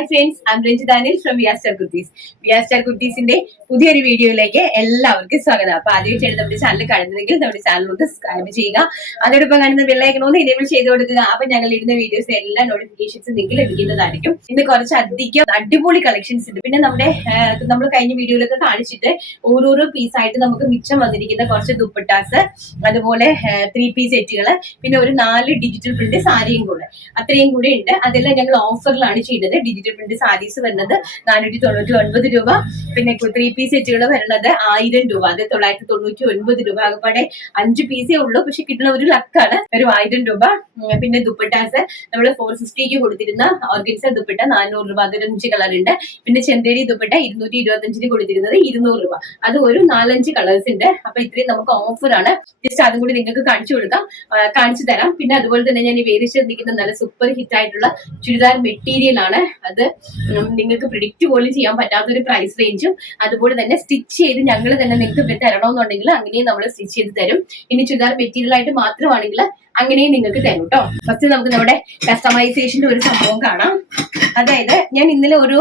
Hi friends, I'm Renji Daniel from VRStar Kurtis. VRStar Kurtisന്റെ പുതിയൊരു വീഡിയോയിലേക്ക് എല്ലാവർക്കും സ്വാഗതം. അപ്പൊ ആദ്യമായിട്ടാണ് നമ്മുടെ ചാനൽ കാണുന്നതെങ്കിൽ നമ്മുടെ ചാനൽ ഒന്ന് സബ്സ്ക്രൈബ് ചെയ്യുക. അതോടൊപ്പം കാണുന്ന ബെല്ലൈക്കൺ ഒന്ന് എനേബിൾ ചെയ്ത് കൊടുക്കുക. അപ്പൊ ഞങ്ങൾ ഇടുന്ന വീഡിയോസ് എല്ലാ നോട്ടിഫിക്കേഷൻസ് നിങ്ങൾക്ക് ലഭിക്കുന്നതായിരിക്കും. ഇന്ന് കുറച്ച് അധികം അടിപൊളി കളക്ഷൻസ് ഉണ്ട്. പിന്നെ നമ്മൾ കഴിഞ്ഞ വീഡിയോയിലൊക്കെ കാണിച്ചിട്ട് ഓരോരോ പീസായിട്ട് നമുക്ക് മിച്ചം വന്നിരിക്കുന്ന കുറച്ച് ദുപ്പട്ടാസ്, അതുപോലെ 3-piece സെറ്റുകള്, പിന്നെ ഒരു 4 ഡിജിറ്റൽ പ്രിന്റ് സാരിയും കൂടെ, അത്രയും കൂടെ ഉണ്ട്. അതെല്ലാം ഞങ്ങൾ ഓഫറിലാണ് ചെയ്യുന്നത്. ഡിജിറ്റൽ പ്രിന്റ് സാരീസ് വരുന്നത് 499 രൂപ, പിന്നെ 3-piece സെറ്റുകൾ വരുന്നത് 1000 രൂപ, അത് 999 രൂപ. ആകപ്പാടെ 5 പീസേ ഉള്ളൂ, പക്ഷെ കിട്ടുന്ന ഒരു ലക്കാണ്. ഒരു 1000 രൂപ. പിന്നെ ദുപ്പട്ടാസ് നമ്മൾ 450 കൊടുത്തിരുന്ന ഓർഗൻസ ദുപ്പട്ട 400 രൂപ, അതൊരു 5 കളർ ഉണ്ട്. പിന്നെ ചെന്തേരി ദുപ്പട്ട 225 കൊടുത്തിരുന്നത് 200 രൂപ, അത് ഒരു 4-5 കളേഴ്സ് ഉണ്ട്. അപ്പൊ ഇത്രയും നമുക്ക് ഓഫറാണ്. ജസ്റ്റ് അതും കൂടി നിങ്ങൾക്ക് കാണിച്ചു തരാം. പിന്നെ അതുപോലെ തന്നെ ഞാൻ ഈ വേദിച്ചിരിക്കുന്ന നല്ല സൂപ്പർ ഹിറ്റ് ആയിട്ടുള്ള ചുരിദാർ മെറ്റീരിയൽ ആണ്. അത് നിങ്ങൾക്ക് പ്രിഡിക്റ്റ് പോലും ചെയ്യാൻ പറ്റാത്തൊരു പ്രൈസ് റേഞ്ചും, അതുപോലെ തന്നെ സ്റ്റിച്ച് ചെയ്ത് ഞങ്ങൾ തന്നെ നിങ്ങൾക്ക് തരണമെന്നുണ്ടെങ്കിൽ അങ്ങനെയും നമ്മൾ സ്റ്റിച്ച് ചെയ്ത് തരും. ഇനി ചുരിദാർ മെറ്റീരിയൽ ആയിട്ട് മാത്രമാണെങ്കിൽ അങ്ങനെയും നിങ്ങൾക്ക് തരും കേട്ടോ. ഫസ്റ്റ് നമുക്ക് നമ്മുടെ കസ്റ്റമൈസേഷന്റെ ഒരു സംഭവം കാണാം. അതായത് ഞാൻ ഇന്നലെ ഒരു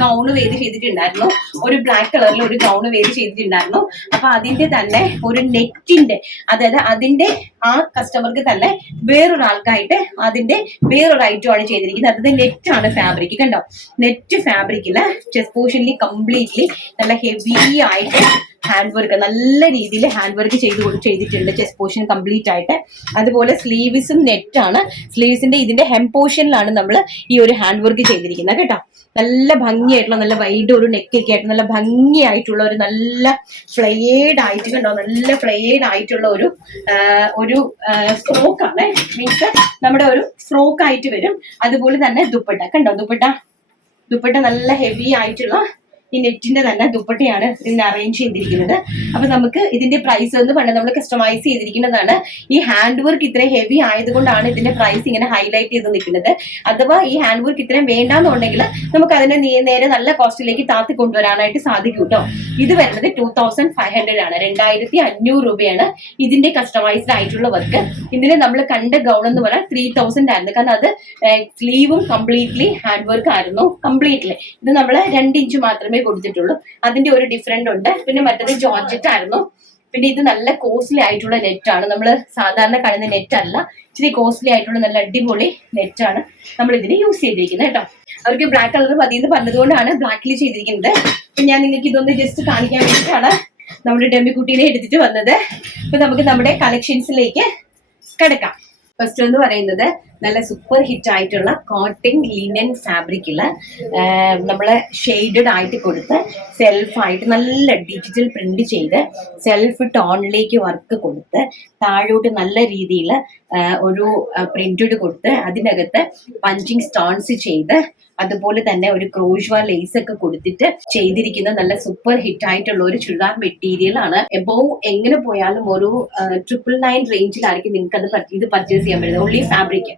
ഗൗണ് വേദി ചെയ്തിട്ടുണ്ടായിരുന്നു, ഒരു ബ്ലാക്ക് കളറിൽ ഒരു ഗൗണ് വേദി ചെയ്തിട്ടുണ്ടായിരുന്നു. അപ്പൊ അതിന്റെ തന്നെ ഒരു നെറ്റിന്റെ, അതായത് അതിന്റെ ആ കസ്റ്റമർക്ക് തന്നെ വേറൊരാൾക്കായിട്ട് അതിന്റെ വേറൊരു ഐറ്റമാണ് ചെയ്തിരിക്കുന്നത്. അത് നെറ്റാണ് ഫാബ്രിക്, കണ്ടോ? നെറ്റ് ഫാബ്രിക്കില് ചെസ്റ്റ് പോർഷനിൽ കംപ്ലീറ്റ്ലി നല്ല ഹെവി ആയിട്ട് ഹാൻഡ് വർക്ക്, നല്ല രീതിയിൽ ഹാൻഡ് വർക്ക് ചെയ്തിട്ടുണ്ട് ചെസ്റ്റ് പോർഷൻ കംപ്ലീറ്റ് ആയിട്ട്. അതുപോലെ സ്ലീവ്സും നെറ്റാണ്. സ്ലീവ്സിന്റെ ഇതിന്റെ ഹെം പോർഷനിലാണ് നമ്മൾ ഈ ഒരു ഹാൻഡ് വർക്ക് ചെയ്തിരിക്കുന്നത് കേട്ടോ. നല്ല ഭംഗിയായിട്ടുള്ള, നല്ല വൈഡ് ഒരു നെക്കൊക്കെ ആയിട്ട് നല്ല ഭംഗിയായിട്ടുള്ള ഒരു നല്ല ഫ്ലെയേഡ് ആയിട്ട്, കണ്ടോ? നല്ല ഫ്ലെയേഡ് ആയിട്ടുള്ള ഒരു ഫ്രോക്കാണ്. മീൻസ് നമ്മുടെ ഒരു ഫ്രോക്ക് ആയിട്ട് വരും. അതുപോലെ തന്നെ ദുപ്പട്ട, കണ്ടോ? ദുപ്പട്ട നല്ല ഹെവി ആയിട്ടുള്ള ഈ നെറ്റിന്റെ തന്നെ ദുപ്പട്ടയാണ് ഇതിന് അറേഞ്ച് ചെയ്തിരിക്കുന്നത്. അപ്പൊ നമുക്ക് ഇതിന്റെ പ്രൈസ് എന്ന് പറഞ്ഞാൽ നമ്മൾ കസ്റ്റമൈസ് ചെയ്തിരിക്കുന്നതാണ്. ഈ ഹാൻഡ് വർക്ക് ഇത്രയും ഹെവി ആയതുകൊണ്ടാണ് ഇതിന്റെ പ്രൈസ് ഇങ്ങനെ ഹൈലൈറ്റ് ചെയ്ത് നിൽക്കുന്നത്. അഥവാ ഈ ഹാൻഡ് വർക്ക് ഇത്രയും വേണ്ടാന്നുണ്ടെങ്കിൽ നമുക്ക് അതിനെ നേരെ നല്ല കോസ്റ്റിലേക്ക് താത്തി കൊണ്ടുവരാനായിട്ട് സാധിക്കും കേട്ടോ. ഇത് വരുന്നത് 2500 ആണ്, 2500 രൂപയാണ് ഇതിന്റെ കസ്റ്റമൈസ്ഡ് ആയിട്ടുള്ള വർക്ക്. ഇതിന് നമ്മൾ കണ്ട ഗൗൺ എന്ന് പറഞ്ഞാൽ 3000 ആയിരുന്നു, കാരണം അത് സ്ലീവും കംപ്ലീറ്റ്ലി ഹാൻഡ് വർക്ക് ആയിരുന്നു. കംപ്ലീറ്റ്ലി ഇത് നമ്മൾ 2 ഇഞ്ച് മാത്രമേ കൊടുത്തിട്ടുള്ളൂ, അതിന്റെ ഒരു ഡിഫറൻറ്റ് ഉണ്ട്. പിന്നെ മറ്റത് ജോർജറ്റ് ആയിരുന്നു. പിന്നെ ഇത് നല്ല കോസ്റ്റ്ലി ആയിട്ടുള്ള നെറ്റാണ്, നമ്മൾ സാധാരണ കാണുന്ന നെറ്റ് അല്ല, ഇച്ചിരി കോസ്റ്റ്ലി ആയിട്ടുള്ള നല്ല അടിപൊളി നെറ്റാണ് നമ്മൾ ഇതിന് യൂസ് ചെയ്തിരിക്കുന്നത് കേട്ടോ. അവർക്ക് ബ്ലാക്ക് കളർ മതി എന്ന് പറഞ്ഞതുകൊണ്ടാണ് ബ്ലാക്കിൽ ചെയ്തിരിക്കുന്നത്. അപ്പൊ ഞാൻ നിങ്ങൾക്ക് ഇതൊന്ന് ജസ്റ്റ് കാണിക്കാൻ വേണ്ടിയിട്ടാണ് നമ്മുടെ ഡെമ്മിക്കുട്ടീനെ എടുത്തിട്ട് വന്നത്. അപ്പൊ നമുക്ക് നമ്മുടെ കളക്ഷൻസിലേക്ക് കിടക്കാം. ഫസ്റ്റ് എന്ന് പറയുന്നത് നല്ല സൂപ്പർ ഹിറ്റ് ആയിട്ടുള്ള കോട്ടൺ ലിനൻ ഫാബ്രിക്കില് നമ്മള് ഷെയ്ഡഡ് ആയിട്ട് കൊടുത്ത് സെൽഫായിട്ട് നല്ല ഡിജിറ്റൽ പ്രിന്റ് ചെയ്ത് സെൽഫ് ടോണിലേക്ക് വർക്ക് കൊടുത്ത് താഴോട്ട് നല്ല രീതിയിൽ ഒരു പ്രിന്റഡ് കൊടുത്ത് അതിനകത്ത് പഞ്ചിങ് സ്റ്റോൺസ് ചെയ്ത് അതുപോലെ തന്നെ ഒരു ക്രോഷ്വ ലേസ് ഒക്കെ കൊടുത്തിട്ട് ചെയ്തിരിക്കുന്ന നല്ല സൂപ്പർ ഹിറ്റ് ആയിട്ടുള്ള ഒരു ചുരിദാർ മെറ്റീരിയൽ ആണ്. എബോവ് എങ്ങനെ പോയാലും ഒരു 999 റേഞ്ചിലായിരിക്കും നിങ്ങൾക്ക് ഇത് പർച്ചേസ് ചെയ്യാൻ പറ്റുന്നത്. ഓൺലി ഫാബ്രിക്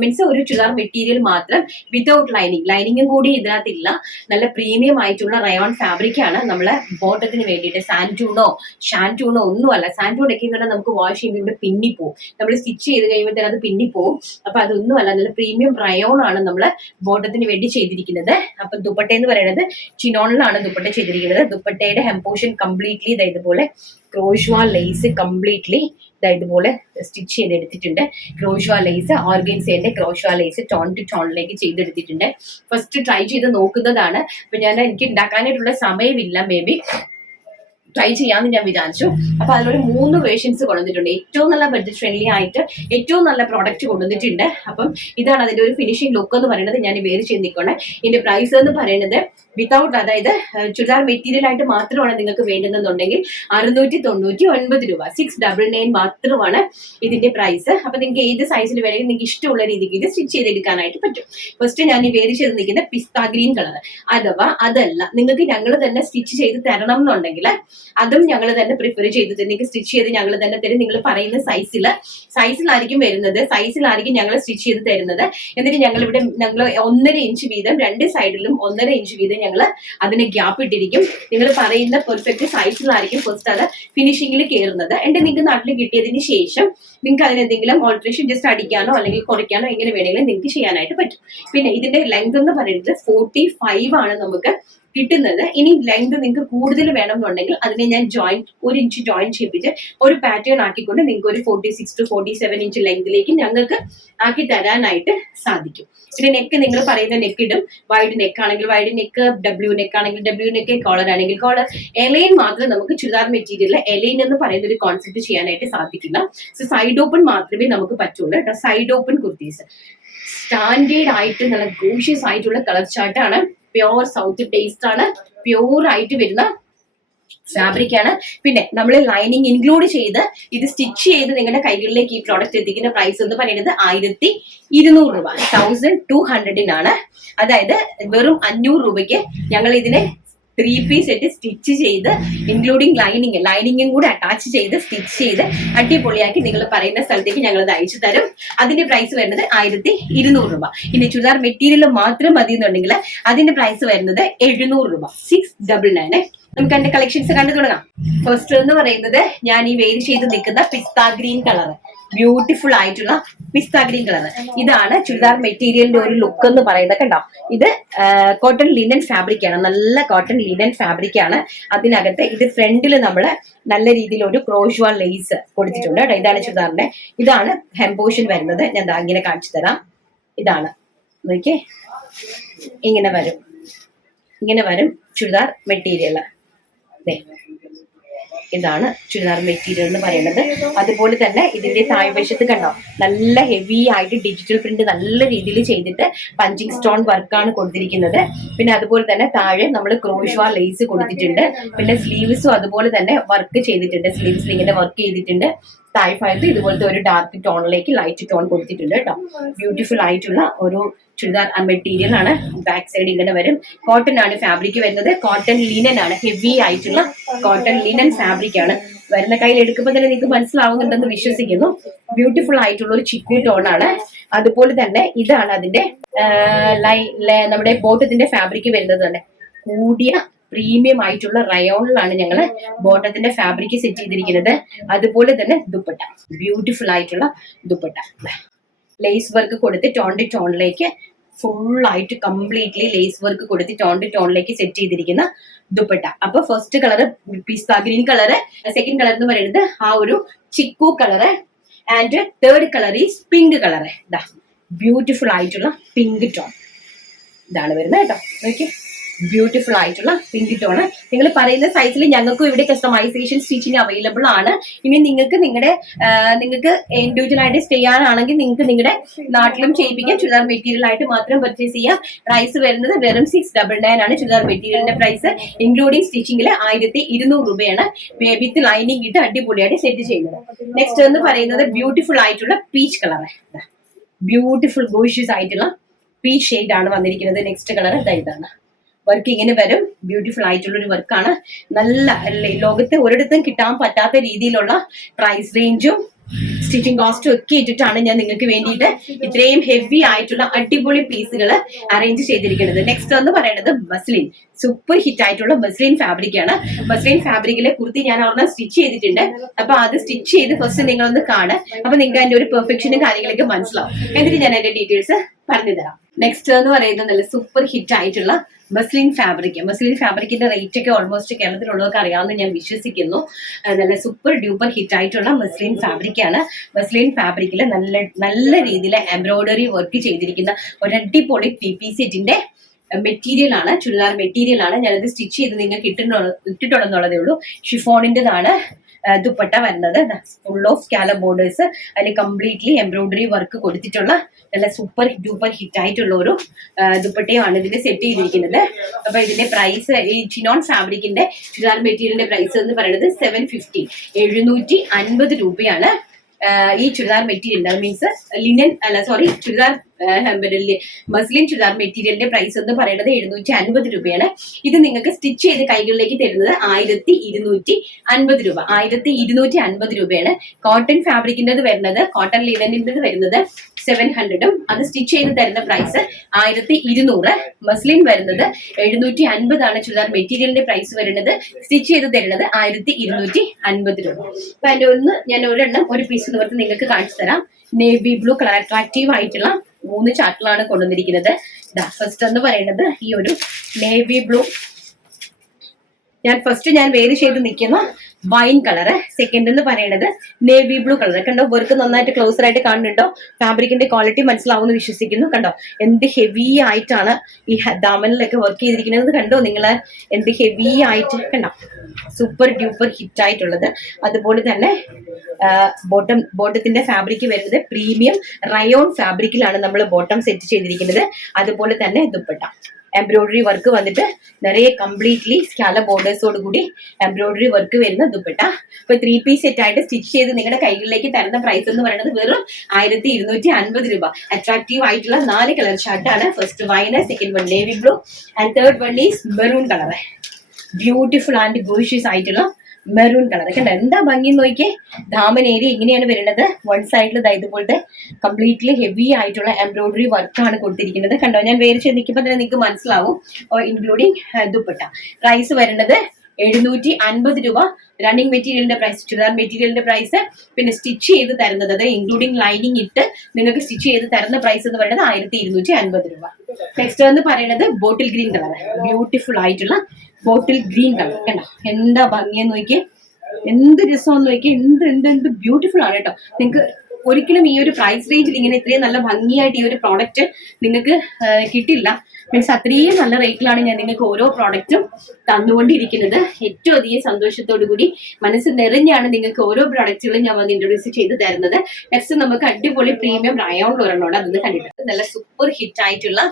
മീൻസ് ഒരു ചുരിദാർ മെറ്റീരിയൽ മാത്രം വിത്തൗട്ട് ലൈനിങ്ങും കൂടി ഇതിനകത്തില്ല. നല്ല പ്രീമിയം ആയിട്ടുള്ള റയോൺ ഫാബ്രിക് ആണ്. നമ്മള് ബോട്ടത്തിന് വേണ്ടിയിട്ട് സാൻറ്റൂണോ ഷാൻറ്റൂണോ ഒന്നുമല്ല. സാൻറ്റൂണൊക്കെ എന്ന് പറഞ്ഞാൽ നമുക്ക് വാഷ് ചെയ്യുമ്പോൾ ഇവിടെ പിന്നിപ്പോവും, നമ്മൾ സ്റ്റിച്ച് ചെയ്ത് കഴിയുമ്പോഴത്തേക്ക് അത് പിന്നിപ്പോവും. അപ്പൊ അതൊന്നുമല്ല, നല്ല പ്രീമിയം റയോൺ ആണ് നമ്മള് ബോട്ടത്തിന് വേണ്ടി ചെയ്തിരിക്കുന്നത്. അപ്പൊ ദുപ്പട്ട എന്ന് പറയുന്നത് ചിനോണിലാണ് ദുപ്പട്ട ചെയ്തിരിക്കുന്നത്. ദുപ്പട്ടയുടെ ഹെം പോർഷൻ കംപ്ലീറ്റ്ലി ഇതുപോലെ ക്രോഷ്വ ലേസ് കംപ്ലീറ്റ്ലി ഇതുപോലെ സ്റ്റിച്ച് ചെയ്തെടുത്തിട്ടുണ്ട്. ക്രോഷ്വ ലേസ്, ഓർഗൻസേന്റെ ക്രോഷ്വ ലേസ് ടോൺ ടു ടോണിലേക്ക് ചെയ്തെടുത്തിട്ടുണ്ട്. ഫസ്റ്റ് ട്രൈ ചെയ്ത് നോക്കുന്നതാണ്. അപ്പൊ എനിക്ക് ഉണ്ടാക്കാനായിട്ടുള്ള സമയമില്ല, മേ ബി ട്രൈ ചെയ്യാമെന്ന് ഞാൻ വിചാരിച്ചു. അപ്പൊ അതിലൊരു 3 വേർഷൻസ് കൊണ്ടുവന്നിട്ടുണ്ട്. ഏറ്റവും നല്ല ബഡ്ജറ്റ് ഫ്രണ്ട്ലി ആയിട്ട് ഏറ്റവും നല്ല പ്രോഡക്റ്റ് കൊണ്ടുവന്നിട്ടുണ്ട്. അപ്പം ഇതാണ് അതിന്റെ ഒരു ഫിനിഷിംഗ് ലുക്ക് എന്ന് പറയുന്നത്. ഞാൻ വേറെ ചെയ്ത് നിൽക്കണേ. ഇതിന്റെ പ്രൈസ് എന്ന് പറയുന്നത് വിത്തൗട്ട്, അതായത് ചുരിദാർ മെറ്റീരിയൽ ആയിട്ട് മാത്രമാണ് നിങ്ങൾക്ക് വേണ്ടുന്നുണ്ടെങ്കിൽ 699 രൂപ, 699 മാത്രമാണ് ഇതിന്റെ പ്രൈസ്. അപ്പൊ നിങ്ങൾക്ക് ഏത് സൈസിൽ വേണമെങ്കിൽ നിങ്ങൾക്ക് ഇഷ്ടമുള്ള രീതിക്ക് ഇത് സ്റ്റിച്ച് ചെയ്തെടുക്കാനായിട്ട് പറ്റും. ഫസ്റ്റ് ഞാൻ ഈ വേറെ ചെയ്ത് നിൽക്കുന്ന പിസ്ത ഗ്രീൻ കളർ. അഥവാ അതല്ല, നിങ്ങൾക്ക് ഞങ്ങൾ തന്നെ സ്റ്റിച്ച് ചെയ്ത് തരണം എന്നുണ്ടെങ്കിൽ അതും ഞങ്ങൾ തന്നെ പ്രിഫർ ചെയ്ത് നിങ്ങൾക്ക് സ്റ്റിച്ച് ചെയ്ത് ഞങ്ങൾ തന്നെ തരും. നിങ്ങൾ പറയുന്ന സൈസിലായിരിക്കും വരുന്നത്, സൈസിലായിരിക്കും ഞങ്ങൾ സ്റ്റിച്ച് ചെയ്ത് തരുന്നത്. എന്നിട്ട് ഞങ്ങൾ 1.5 ഇഞ്ച് വീതം 2 സൈഡിലും 1.5 ഇഞ്ച് വീതം ഞങ്ങൾ അതിന് ഗ്യാപ്പ് ഇട്ടിരിക്കും. നിങ്ങൾ പറയുന്ന പെർഫെക്റ്റ് സൈസിലായിരിക്കും ഫസ്റ്റ് അത് ഫിനിഷിംഗിൽ കയറുന്നത്. നിങ്ങൾക്ക് നാട്ടിൽ കിട്ടിയതിന് ശേഷം നിങ്ങൾക്ക് അതിനെന്തെങ്കിലും ഓൾട്രേഷൻ ജസ്റ്റ് അടിക്കാനോ അല്ലെങ്കിൽ കുറയ്ക്കാനോ എങ്ങനെ വേണമെങ്കിലും നിങ്ങൾക്ക് ചെയ്യാനായിട്ട് പറ്റും. പിന്നെ ഇതിന്റെ ലെങ്ത് എന്ന് പറയുന്നത് 45 ആണ് നമുക്ക് കിട്ടുന്നത്. ഇനി ലെങ്ത് നിങ്ങൾക്ക് കൂടുതൽ വേണം എന്നുണ്ടെങ്കിൽ അതിനെ ഞാൻ ഒരു ഇഞ്ച് ജോയിൻ ചെയ്യിപ്പിച്ച് ഒരു പാറ്റേൺ ആക്കിക്കൊണ്ട് നിങ്ങൾക്ക് ഒരു 46 to 47 ഇഞ്ച് ലെങ്തിലേക്ക് ഞങ്ങൾക്ക് ആക്കി തരാനായിട്ട് സാധിക്കും. പിന്നെ നെക്ക് നിങ്ങൾ പറയുന്ന നെക്ക് ഇടും. വൈഡ് നെക്ക് ആണെങ്കിൽ വൈഡ് നെക്ക്, ഡബ്ല്യു നെക്ക് ആണെങ്കിൽ ഡബ്ല്യു നെക്ക്, കോളർ ആണെങ്കിൽ കോളർ. എലൈൻ മാത്രം നമുക്ക് ചുരിദാർ മെറ്റീരിയലിൽ എലൈൻ എന്ന് പറയുന്ന ഒരു കോൺസെപ്റ്റ് ചെയ്യാനായിട്ട് സാധിക്കില്ല. സോ സൈഡ് ഓപ്പൺ മാത്രമേ നമുക്ക് പറ്റുള്ളൂ കേട്ടോ. സൈഡ് ഓപ്പൺ കുർത്തീസ് സ്റ്റാൻഡേർഡ് ആയിട്ട് നല്ല ഗോഷ്യസ് ആയിട്ടുള്ള കളർ ചാർട്ടാണ്. പ്യോർ സൗത്ത് ടേസ്റ്റ് ആണ്. പ്യോർ ആയിട്ട് വരുന്ന ഫാബ്രിക് ആണ്. പിന്നെ നമ്മൾ ലൈനിങ് ഇൻക്ലൂഡ് ചെയ്ത് ഇത് സ്റ്റിച്ച് ചെയ്ത് നിങ്ങളുടെ കൈകളിലേക്ക് ഈ പ്രോഡക്റ്റ് എത്തിക്കുന്ന പ്രൈസ് എന്ന് പറയുന്നത് 1200 രൂപ, 1200 അതായത് വെറും 500 രൂപയ്ക്ക് ഞങ്ങൾ ഇതിനെ 3 പീസ് സെറ്റ് സ്റ്റിച്ച് ചെയ്ത് ഇൻക്ലൂഡിങ് ലൈനിങ്ങും കൂടെ അറ്റാച്ച് ചെയ്ത് സ്റ്റിച്ച് ചെയ്ത് അടിപൊളിയാക്കി നിങ്ങൾ പറയുന്ന സ്ഥലത്തേക്ക് ഞങ്ങൾ അത് അയച്ചു തരും. അതിന്റെ പ്രൈസ് വരുന്നത് 1200 രൂപ. ഇനി ചുരിദാർ മെറ്റീരിയൽ മാത്രം മതി എന്നുണ്ടെങ്കിൽ അതിന്റെ പ്രൈസ് വരുന്നത് 700 രൂപ, 699. നമുക്ക് അതിന്റെ കളക്ഷൻസ് കണ്ടു തുടങ്ങാം. ഫസ്റ്റ് എന്ന് പറയുന്നത് ഞാൻ ഈ വെയിൽ ചെയ്ത് നിൽക്കുന്ന പിസ്ത ഗ്രീൻ കളർ, ബ്യൂട്ടിഫുൾ ആയിട്ടുള്ള പിസ്ത ഗ്രീൻ കളർ. ഇതാണ് ചുരിദാർ മെറ്റീരിയലിന്റെ ഒരു ലുക്ക് എന്ന് പറയുന്നത്. കണ്ടോ, ഇത് കോട്ടൺ ലിനൻ ഫാബ്രിക് ആണ്, നല്ല കോട്ടൺ ലിനൻ ഫാബ്രിക് ആണ്. അതിനകത്ത് ഇത് ഫ്രണ്ടിൽ നമ്മൾ നല്ല രീതിയിൽ ഒരു ക്രോഷ്വ ലേസ് കൊടുത്തിട്ടുണ്ട് കേട്ടോ. ഇതാണ് ചുരിദാറിന്റെ, ഇതാണ് ഹെം പോർഷൻ വരുന്നത്. ഞാൻ ഇങ്ങനെ കാണിച്ചു തരാം. ഇതാണ് നോക്കിയേ, ഇങ്ങനെ വരും ചുരിദാർ മെറ്റീരിയൽ. ഇതാണ് ചുരിദാർ മെറ്റീരിയൽ എന്ന് പറയുന്നത്. അതുപോലെ തന്നെ ഇതിന്റെ താഴ്വശത്ത് കണ്ടോ, നല്ല ഹെവി ആയിട്ട് ഡിജിറ്റൽ പ്രിന്റ് നല്ല രീതിയിൽ ചെയ്തിട്ട് പഞ്ചിങ് സ്റ്റോൺ വർക്കാണ് കൊടുത്തിരിക്കുന്നത്. പിന്നെ അതുപോലെ തന്നെ താഴെ നമ്മൾ ക്രോഷ്വ ലേസ് കൊടുത്തിട്ടുണ്ട്. പിന്നെ സ്ലീവ്സും അതുപോലെ തന്നെ വർക്ക് ചെയ്തിട്ടുണ്ട്. സ്ലീവ്സിൽ ഇങ്ങനെ വർക്ക് ചെയ്തിട്ടുണ്ട്. താഴ് ഭാഗത്ത് ഇതുപോലത്തെ ഒരു ഡാർക്ക് ടോണിലേക്ക് ലൈറ്റ് ടോൺ കൊടുത്തിട്ടുണ്ട് കേട്ടോ. ബ്യൂട്ടിഫുൾ ആയിട്ടുള്ള ഒരു ചുരിദാർ മെറ്റീരിയൽ ആണ്. ബാക്ക് സൈഡ് ഇങ്ങനെ വരും. കോട്ടൺ ആണ് ഫാബ്രിക് വരുന്നത്. കോട്ടൺ ലിനൻ ആണ്, ഹെവി ആയിട്ടുള്ള കോട്ടൺ ലിനൻ ഫാബ്രിക് ആണ് വരുന്ന. കയ്യിൽ എടുക്കുമ്പോൾ തന്നെ നിങ്ങൾക്ക് മനസ്സിലാവുന്നുണ്ടെന്ന് വിശ്വസിക്കുന്നു. ബ്യൂട്ടിഫുൾ ആയിട്ടുള്ള ഒരു ചിക്കു ടോൺ ആണ്. അതുപോലെ തന്നെ ഇതാണ് അതിന്റെ നമ്മുടെ ബോട്ടത്തിന്റെ ഫാബ്രിക് വരുന്നത് തന്നെ കൂടിയ പ്രീമിയം ആയിട്ടുള്ള റയോണിലാണ് ഞങ്ങൾ ബോട്ടത്തിന്റെ ഫാബ്രിക് സെറ്റ് ചെയ്തിരിക്കുന്നത്. അതുപോലെ തന്നെ ദുപ്പട്ട, ബ്യൂട്ടിഫുൾ ആയിട്ടുള്ള ദുപ്പട്ട, ലേസ് വർക്ക് കൊടുത്ത് ടോണിലേക്ക് ഫുൾ ആയിട്ട് കംപ്ലീറ്റ്ലി ലേസ് വർക്ക് കൊടുത്ത് ടോണിലേക്ക് സെറ്റ് ചെയ്തിരിക്കുന്ന ദുപ്പട്ട. അപ്പൊ first colour pista green colour, second colour എന്ന് പറയുന്നത് ആ ഒരു chikoo colour, and third colour is pink colour. ഇതാ ബ്യൂട്ടിഫുൾ ആയിട്ടുള്ള പിങ്ക് ടോൺ ഇതാണ് വരുന്നത് കേട്ടോ. നോക്കി, ബ്യൂട്ടിഫുൾ ആയിട്ടുള്ള പിങ്ക് ടോണ്. നിങ്ങൾ പറയുന്ന സൈസിൽ ഞങ്ങൾക്കും ഇവിടെ കസ്റ്റമൈസേഷൻ സ്റ്റിച്ചിങ് അവൈലബിൾ ആണ്. ഇനി നിങ്ങൾക്ക് ഇൻഡിവിജ്വൽ ആയിട്ട് ചെയ്യാനാണെങ്കിൽ നിങ്ങൾക്ക് നിങ്ങളുടെ നാട്ടിലും ചെയ്യിപ്പിക്കാം. ചുരിദാർ മെറ്റീരിയൽ ആയിട്ട് മാത്രം പർച്ചേസ് ചെയ്യാം. പ്രൈസ് വരുന്നത് വെറും 699 ആണ് ചുരിദാർ മെറ്റീരിയലിന്റെ പ്രൈസ്. ഇൻക്ലൂഡിംഗ് സ്റ്റിച്ചിങ്ങിൽ 1200 രൂപയാണ് വിത്ത് ലൈനിങ് ഇട്ട് അടിപൊളിയായിട്ട് സെറ്റ് ചെയ്യുന്നത്. നെക്സ്റ്റ് എന്ന് പറയുന്നത് ബ്യൂട്ടിഫുൾ ആയിട്ടുള്ള പീച്ച് കളർ, ബ്യൂട്ടിഫുൾ ഗോഷ്യസ് ആയിട്ടുള്ള പീച്ച് ഷെയ്ഡ് ആണ് വന്നിരിക്കുന്നത്. നെക്സ്റ്റ് കളർ ഇതാണ്. വർക്ക് ഇങ്ങനെ വരും. ബ്യൂട്ടിഫുൾ ആയിട്ടുള്ള ഒരു വർക്കാണ്. നല്ല ലോകത്ത് ഒരിടത്തും കിട്ടാൻ പറ്റാത്ത രീതിയിലുള്ള പ്രൈസ് റേഞ്ചും സ്റ്റിച്ചിങ് കോസ്റ്റും ഒക്കെ ഇട്ടിട്ടാണ് ഞാൻ നിങ്ങൾക്ക് വേണ്ടിയിട്ട് ഇത്രയും ഹെവി ആയിട്ടുള്ള അടിപൊളി പീസുകൾ അറേഞ്ച് ചെയ്തിരിക്കുന്നത്. നെക്സ്റ്റ് എന്ന് പറയുന്നത് മസ്ലിൻ, സൂപ്പർ ഹിറ്റ് ആയിട്ടുള്ള മസ്ലിൻ ഫാബ്രിക് ആണ്. മസ്ലിൻ ഫാബ്രിക്കിലെ കുർത്തി ഞാൻ ഒരെണ്ണം സ്റ്റിച്ച് ചെയ്തിട്ടുണ്ട്. അപ്പൊ അത് സ്റ്റിച്ച് ചെയ്ത് ഫസ്റ്റ് നിങ്ങളൊന്ന് കാണുക. അപ്പൊ നിങ്ങൾക്ക് അതിന്റെ ഒരു പെർഫെക്ഷനും കാര്യങ്ങളൊക്കെ മനസ്സിലാവും. എന്നിട്ട് ഞാൻ അതിന്റെ ഡീറ്റെയിൽസ് പറഞ്ഞു തരാം. നെക്സ്റ്റ് എന്ന് പറയുന്നത് നല്ല സൂപ്പർ ഹിറ്റ് ആയിട്ടുള്ള മസ്ലിൻ ഫാബ്രിക്കിന്റെ റേറ്റ് ഒക്കെ ഓൾമോസ്റ്റ് കേരളത്തിലുള്ളവർക്ക് അറിയാമെന്ന് ഞാൻ വിശ്വസിക്കുന്നു. നല്ല സൂപ്പർ ഡ്യൂപ്പർ ഹിറ്റ് ആയിട്ടുള്ള മസ്ലിൻ ഫാബ്രിക് ആണ്. മസ്ലിൻ ഫാബ്രിക്കിൽ നല്ല രീതിയിൽ എംബ്രോയിഡറി വർക്ക് ചെയ്തിരിക്കുന്ന ഒരു അടിപൊളി PPC സെറ്റിന്റെ മെറ്റീരിയൽ ആണ്, ചുരിദാർ മെറ്റീരിയൽ ആണ്. ഞാനത് സ്റ്റിച്ച് ചെയ്ത് നിങ്ങൾക്ക് ഇട്ടിട്ടുണ്ടെന്നുള്ളതേ ഉള്ളൂ. ഷിഫോണിൻ്റെതാണ് ദുപ്പട്ട വരുന്നത്. ഫുൾ ഓഫ് സ്കാലപ്പ് ബോർഡേഴ്സ്, അതിൽ കംപ്ലീറ്റ്ലി എംബ്രോയിഡറി വർക്ക് കൊടുത്തിട്ടുള്ള നല്ല സൂപ്പർ ഡൂപ്പർ ഹിറ്റ് ആയിട്ടുള്ള ഒരു ദുപ്പട്ടയാണ് ഇതിന് സെറ്റ് ചെയ്തിരിക്കുന്നത്. അപ്പൊ ഇതിന്റെ പ്രൈസ്, ഈ ചിനോൺ ഫാബ്രിക്കിന്റെ ചുരിദാർ മെറ്റീരിയലിന്റെ പ്രൈസ് എന്ന് പറയുന്നത് 750, 750 രൂപയാണ്. ഈ churidar material means churidar muslin churidar മെറ്റീരിയലിന്റെ പ്രൈസ് എന്ന് പറയുന്നത് 750 രൂപയാണ്. ഇത് നിങ്ങൾക്ക് സ്റ്റിച്ച് ചെയ്ത് കൈകളിലേക്ക് തരുന്നത് 1250 രൂപ, 1250 രൂപയാണ്. കോട്ടൺ ഫാബ്രിക്കിൻ്റെത് വരുന്നത്, കോട്ടൺ ലിനനിൻ്റെത് വരുന്നത് 700 അത് സ്റ്റിച്ച് ചെയ്ത് തരുന്ന പ്രൈസ് 1200. മസ്ലിൻ വരുന്നത് 750 ആണ് ചുരിദാർ മെറ്റീരിയലിന്റെ പ്രൈസ് വരുന്നത്. സ്റ്റിച്ച് ചെയ്ത് തരുന്നത് 1250 രൂപ. അപ്പൊ അതിന്റെ ഞാൻ ഒരെണ്ണം ഒരു പീസ് നിവർത്തി നിങ്ങൾക്ക് കാണിച്ചു തരാം. നേവി ബ്ലൂ കളർ അട്രാക്റ്റീവ് ആയിട്ടുള്ള 3 ചാർട്ടിലാണ് കൊണ്ടുവന്നിരിക്കുന്നത്. ഫസ്റ്റ് എന്ന് പറയുന്നത് ഈ ഒരു നേവി ബ്ലൂ, ഞാൻ വേര് ചെയ്ത് നിൽക്കുന്ന വൈൻ കളറ്. സെക്കൻഡ് എന്ന് പറയുന്നത് നേവി ബ്ലൂ കളർ. കണ്ടോ, വർക്ക് നന്നായിട്ട് ക്ലോസർ ആയിട്ട് കാണുന്നുണ്ടോ? ഫാബ്രിക്കിന്റെ ക്വാളിറ്റി മനസ്സിലാവുമെന്ന് വിശ്വസിക്കുന്നു. കണ്ടോ എന്ത് ഹെവി ആയിട്ടാണ് ഈ ദാമനിലൊക്കെ വർക്ക് ചെയ്തിരിക്കുന്നത്. കണ്ടോ നിങ്ങൾ, എന്ത് ഹെവി ആയിട്ട്. കണ്ടോ, സൂപ്പർ ഡ്യൂപ്പർ ഹിറ്റ് ആയിട്ടുള്ളത്. അതുപോലെ തന്നെ ബോട്ടത്തിന്റെ ഫാബ്രിക് വരുന്നത് പ്രീമിയം റയോൺ ഫാബ്രിക്കിലാണ് നമ്മൾ ബോട്ടം സെറ്റ് ചെയ്തിരിക്കുന്നത്. അതുപോലെ തന്നെ ദുപ്പട്ട എംബ്രോയിഡറി വർക്ക് വന്നിട്ട് നിറയെ കംപ്ലീറ്റ്ലി സ്കാല ബോർഡേഴ്സോട് കൂടി എംബ്രോയിഡറി വർക്ക് വരുന്ന ദുപ്പട്ട. ഇപ്പൊ 3 പീസ് സെറ്റ് ആയിട്ട് സ്റ്റിച്ച് ചെയ്ത് നിങ്ങളുടെ കൈകളിലേക്ക് തരുന്ന പ്രൈസ് എന്ന് പറയുന്നത് വെറും 1250 രൂപ. അട്രാക്റ്റീവ് ആയിട്ടുള്ള 4 കളർ ചാർട്ടാണ്. First wine, second one navy blue and third one is maroon colour. Beautiful and gorgeous ആയിട്ടുള്ള മെറൂൺ കളർ. കണ്ടോ എന്താ ഭംഗി നോക്കിയേ. ദാമൻ ഏരിയ ഇങ്ങനെയാണ് വരുന്നത്. വൺ സൈഡിൽ ഇതുപോലത്തെ കംപ്ലീറ്റ്ലി ഹെവി ആയിട്ടുള്ള എംബ്രോയിഡറി വർക്കാണ് കൊടുത്തിരിക്കുന്നത്. കണ്ടോ, ഞാൻ വേറെ ചെയ്ത് നിൽക്കുമ്പോൾ തന്നെ നിങ്ങൾക്ക് മനസ്സിലാവും. ഇൻക്ലൂഡിങ് ദുപ്പട്ട. പ്രൈസ് വരുന്നത് 750 രൂപ. റണ്ണിങ് മെറ്റീരിയലിന്റെ പ്രൈസ്, ചുരിദാർ മെറ്റീരിയലിന്റെ പ്രൈസ്, പിന്നെ സ്റ്റിച്ച് ചെയ്ത് തരുന്നത്, അതായത് ഇൻക്ലൂഡിങ് ലൈനിങ് ഇട്ട് നിങ്ങൾക്ക് സ്റ്റിച്ച് ചെയ്ത് തരുന്ന പ്രൈസ് എന്ന് പറയുന്നത് 1250 രൂപ. നെക്സ്റ്റ് എന്ന് പറയുന്നത് ബോട്ടിൽ ഗ്രീൻ കളർ. ബ്യൂട്ടിഫുൾ ആയിട്ടുള്ള ബോട്ടിൽ ഗ്രീൻ കളർ. കണ്ടോ എന്താ ഭംഗിയെന്ന് നോക്കിയേ, എന്ത് രസമെന്ന് നോക്കിയേ. എന്ത് ബ്യൂട്ടിഫുൾ ആണ് കേട്ടോ. നിങ്ങൾക്ക് ഒരിക്കലും ഈ ഒരു പ്രൈസ് റേഞ്ചിൽ ഇങ്ങനെ ഇത്രയും നല്ല ഭംഗിയായിട്ട് ഈ ഒരു പ്രോഡക്റ്റ് നിങ്ങൾക്ക് കിട്ടില്ല. മീൻസ് അത്രയും നല്ല റേറ്റിലാണ് ഞാൻ നിങ്ങൾക്ക് ഓരോ പ്രോഡക്റ്റും തന്നുകൊണ്ടിരിക്കുന്നത്. ഏറ്റവും അധികം സന്തോഷത്തോടു കൂടി മനസ്സ് നിറഞ്ഞാണ് നിങ്ങൾക്ക് ഓരോ പ്രോഡക്റ്റുകളും ഞാൻ വന്ന് ഇൻട്രൊഡ്യൂസ് ചെയ്ത് തരുന്നത്. നെക്സ്റ്റ് നമുക്ക് അടിപൊളി പ്രീമിയം റയോൺ ഒരെണ്ണമാണ്. അതൊന്ന് കണ്ടിട്ടുണ്ട്. നല്ല സൂപ്പർ ഹിറ്റ് ആയിട്ടുള്ള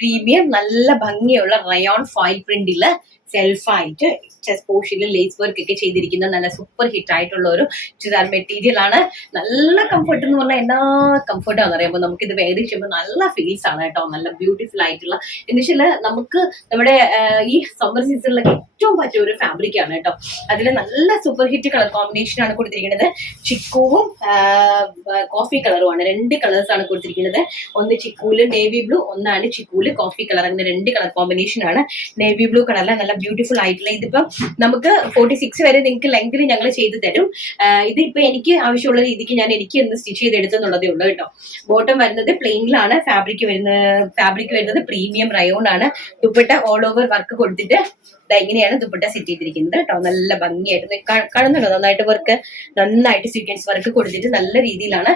പ്രീമിയം നല്ല ഭംഗിയുള്ള റയോൺ ഫോയിൽ പ്രിന്റില് സെൽഫായിട്ട് ചെസ്റ്റ് പോർഷനിൽ ലേസ് വർക്ക് ഒക്കെ ചെയ്തിരിക്കുന്ന നല്ല സൂപ്പർ ഹിറ്റ് ആയിട്ടുള്ള ഒരു ചുരിദാർ മെറ്റീരിയൽ ആണ്. നല്ല കംഫർട്ട് എന്ന് പറഞ്ഞാൽ എന്നാ കംഫർട്ടാന്ന് പറയുമ്പോൾ നമുക്ക് ഇത് വേദി ചെയ്യുമ്പോൾ നല്ല ഫീൽസ് ആണ് കേട്ടോ. നല്ല ബ്യൂട്ടിഫുൾ ആയിട്ടുള്ള എന്നുവെച്ചാൽ നമുക്ക് നമ്മുടെ ഈ സമ്മർ സീസണിലൊക്കെ ഏറ്റവും പറ്റിയ ഒരു ഫാബ്രിക് ആണ് കേട്ടോ. അതിൽ നല്ല സൂപ്പർ ഹിറ്റ് കളർ കോമ്പിനേഷൻ ആണ് കൊടുത്തിരിക്കുന്നത്. ചിക്കുവും കോഫി കളറുമാണ്. 2 കളേഴ്സ് ആണ് കൊടുത്തിരിക്കുന്നത്. ഒന്ന് ചിക്കൂല് നേവി ബ്ലൂ, ഒന്നാണ് ചിക്കൂല് കോഫി കളർ. അങ്ങനെ 2 കളർ കോമ്പിനേഷൻ ആണ്. നേവി ബ്ലൂ കളറിലെ നല്ല ബ്യൂട്ടിഫുൾ ആയിട്ടുള്ള ഇതിപ്പം നമുക്ക് 46 വരെ നിങ്ങൾക്ക് ലെങ്തിൽ ഞങ്ങൾ ചെയ്ത് തരും. ഇതിപ്പോ എനിക്ക് ആവശ്യമുള്ള രീതിക്ക് എനിക്ക് ഒന്ന് സ്റ്റിച്ച് ചെയ്ത് എടുത്തെന്നുള്ളതേ ഉള്ളൂ കേട്ടോ. ബോട്ടം വരുന്നത് പ്ലെയിനിലാണ്. ഫാബ്രിക് വരുന്നത് പ്രീമിയം റയോൺ ആണ്. ദുപ്പട്ട ഓൾ ഓവർ വർക്ക് കൊടുത്തിട്ട് ഇങ്ങനെയാണ് ദുപ്പട്ട സെറ്റ് ചെയ്തിരിക്കുന്നത് കേട്ടോ. നല്ല ഭംഗിയായിട്ട് കാണുന്നുണ്ടോ? നന്നായിട്ട് വർക്ക്, നന്നായിട്ട് സീക്വൻസ് വർക്ക് കൊടുത്തിട്ട് നല്ല രീതിയിലാണ്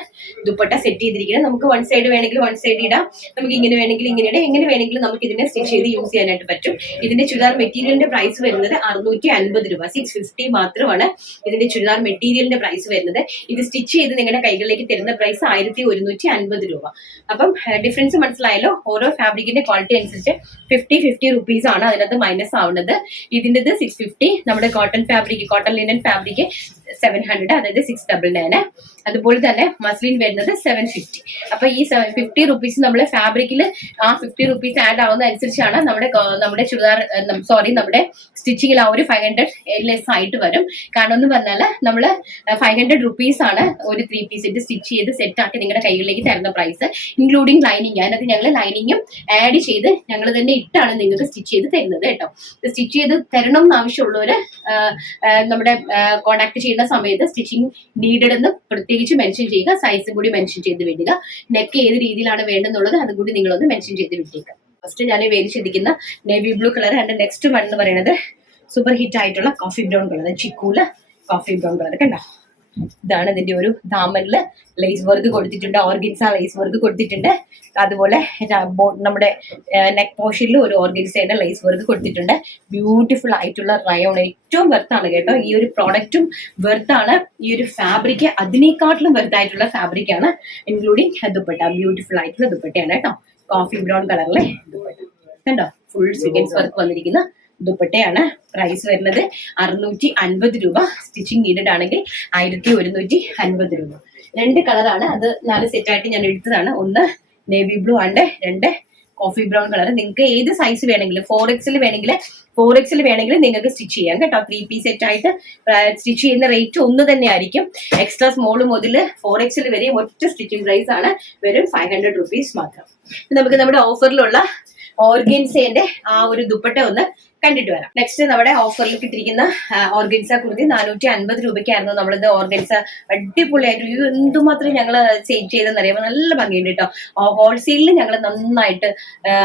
ദുപ്പട്ട സെറ്റ് ചെയ്തിരിക്കുന്നത്. നമുക്ക് വൺ സൈഡ് വേണമെങ്കിൽ വൺ സൈഡ് ഇടാം, നമുക്ക് ഇങ്ങനെ വേണമെങ്കിൽ ഇങ്ങനെ ഇടാം, എങ്ങനെ വേണമെങ്കിലും നമുക്ക് ഇതിനെ സ്റ്റിച്ച് ചെയ്ത് യൂസ് ചെയ്യാനായിട്ട് പറ്റും. ഇതിന്റെ ചുരിദാർ മെറ്റീരിയലിന്റെ പ്രൈസ് വരുന്നത് 650 രൂപ. 650 മാത്രമാണ് ഇതിന്റെ ചുരിദാർ മെറ്റീരിയലിന്റെ പ്രൈസ് വരുന്നത്. ഇത് സ്റ്റിച്ച് ചെയ്ത് നിങ്ങളുടെ കൈകളിലേക്ക് തരുന്ന പ്രൈസ് 1150 രൂപ. അപ്പം ഡിഫറൻസ് മനസ്സിലായല്ലോ. ഓരോ ഫാബ്രിക്കിന്റെ ക്വാളിറ്റി അനുസരിച്ച് 50 റുപ്പീസ് ആണ് അതിനകത്ത് മൈനസ് ആവുന്നത്. ഇതിൻ്റെത് 650. നമ്മുടെ കോട്ടൺ ലിനൻ ഫാബ്രിക് 700, അതായത് 699. അതുപോലെ തന്നെ മസ്ലിൻ വരുന്നത് 750. അപ്പൊ ഈ 50 റുപ്പീസ് നമ്മളെ ഫാബ്രിക്കിൽ ആ 50 റുപ്പീസ് ആഡ് ആവുന്ന അനുസരിച്ചാണ് നമ്മുടെ ചുരിദാർ നമ്മുടെ സ്റ്റിച്ചിങ്ങിൽ ആ ഒരു 500 ലെസ് ആയിട്ട് വരും. കാരണം എന്ന് പറഞ്ഞാൽ നമ്മൾ 500 റുപ്പീസ് ആണ് ഒരു 3 പീസ് സ്റ്റിച്ച് ചെയ്ത് സെറ്റ് ആക്കി നിങ്ങളുടെ കൈകളിലേക്ക് തരുന്ന പ്രൈസ്, ഇൻക്ലൂഡിങ് ലൈനിങ്. അതിനകത്ത് ഞങ്ങൾ ലൈനിങ്ങും ആഡ് ചെയ്ത് ഞങ്ങൾ തന്നെ ഇട്ടാണ് നിങ്ങൾക്ക് സ്റ്റിച്ച് ചെയ്ത് തരുന്നത് കേട്ടോ. സ്റ്റിച്ച് ചെയ്ത് തരണം എന്ന് ആവശ്യമുള്ളവര് നമ്മുടെ കോൺടാക്ട് ചെയ്യുന്ന സമയത്ത് സ്റ്റിച്ചിങ് നീഡഡ് എന്ന് പ്രത്യേകിച്ച് മെൻഷൻ ചെയ്യുക. സൈസും കൂടി മെൻഷൻ ചെയ്ത് വിടുക. നെക്ക് ഏത് രീതിയിലാണ് വേണ്ടെന്നുള്ളത് അതും കൂടി നിങ്ങളൊന്ന് മെൻഷൻ ചെയ്ത് വിട്ടേക്കുക. ഫസ്റ്റ് ഞാൻ വേദിച്ചിരിക്കുന്ന navy blue colour. And next one എന്ന് പറയുന്നത് സൂപ്പർ ഹിറ്റ് ആയിട്ടുള്ള കോഫി ബ്രൗൺ കളർ. ചിക്കൂല് കോഫി ബ്രൗൺ കളർ. കണ്ടോ, ഇതാണ് ഇതിന്റെ ഒരു ദാമനില് ലേസ് വർക്ക് കൊടുത്തിട്ടുണ്ട്. ഓർഗൻസ ലേസ് വർക്ക് കൊടുത്തിട്ടുണ്ട്. അതുപോലെ നമ്മുടെ നെക്ക് പോർഷനിൽ ഒരു ഓർഗൻസയുടെ ലേസ് വർക്ക് കൊടുത്തിട്ടുണ്ട്. ബ്യൂട്ടിഫുൾ ആയിട്ടുള്ള റയോൺ. ഏറ്റവും വെർത്താണ് കേട്ടോ. ഈ ഒരു പ്രോഡക്റ്റും വെർത്താണ്. ഈ ഒരു ഫാബ്രിക് അതിനേക്കാട്ടിലും വെർത്തായിട്ടുള്ള ഫാബ്രിക് ആണ്. ഇൻക്ലൂഡിങ് ദുപ്പട്ട. ബ്യൂട്ടിഫുൾ ആയിട്ടുള്ള ദുപ്പട്ടയാണ് കേട്ടോ. കോഫി ബ്രൗൺ കളറിലെ ദുപ്പട്ട കണ്ടോ. ഫുൾ സീക്വൻസ് വർക്ക് വന്നിരിക്കുന്ന ദുപ്പട്ടയാണ്. പ്രൈസ് വരുന്നത് 650 രൂപ. സ്റ്റിച്ചിങ് നീഡഡ് ആണെങ്കിൽ 1150 രൂപ. 2 കളറാണ്. അത് 4 സെറ്റായിട്ട് ഞാൻ എടുത്തതാണ്. ഒന്ന് navy blue and 2 coffee brown colour. നിങ്ങൾക്ക് ഏത് സൈസ് വേണമെങ്കിലും 4XL വേണമെങ്കിൽ നിങ്ങൾക്ക് സ്റ്റിച്ച് ചെയ്യാം കേട്ടോ. 3 പീസ് സെറ്റ് ആയിട്ട് സ്റ്റിച്ച് ചെയ്യുന്ന റേറ്റ് ഒന്ന് തന്നെ ആയിരിക്കും. എക്സ്ട്രാ സ്മോൾ മുതൽ 4XL വരെ ഒറ്റ സ്റ്റിച്ചിങ് പ്രൈസ് ആണ്, വെറും 500 റുപ്പീസ് മാത്രം. നമുക്ക് നമ്മുടെ ഓഫറിലുള്ള ഓർഗൻസേന്റെ ആ ഒരു ദുപ്പട്ട ഒന്ന് കണ്ടിട്ട് വരാം. നെക്സ്റ്റ് നമ്മുടെ ഓഫറിൽ കിട്ടിയിരിക്കുന്ന ഓർഗൻസ കുർത്തി 450 രൂപയ്ക്കായിരുന്നു. നമ്മളിത് ഓർഗൻസ അടിപൊളിയായിട്ട് എന്തുമാത്രം ഞങ്ങൾ സെയിൽ ചെയ്തെന്നറിയാമോ, നല്ല ഭംഗിയുണ്ട് കേട്ടോ. ഹോൾസെയിലിൽ ഞങ്ങൾ നന്നായിട്ട്,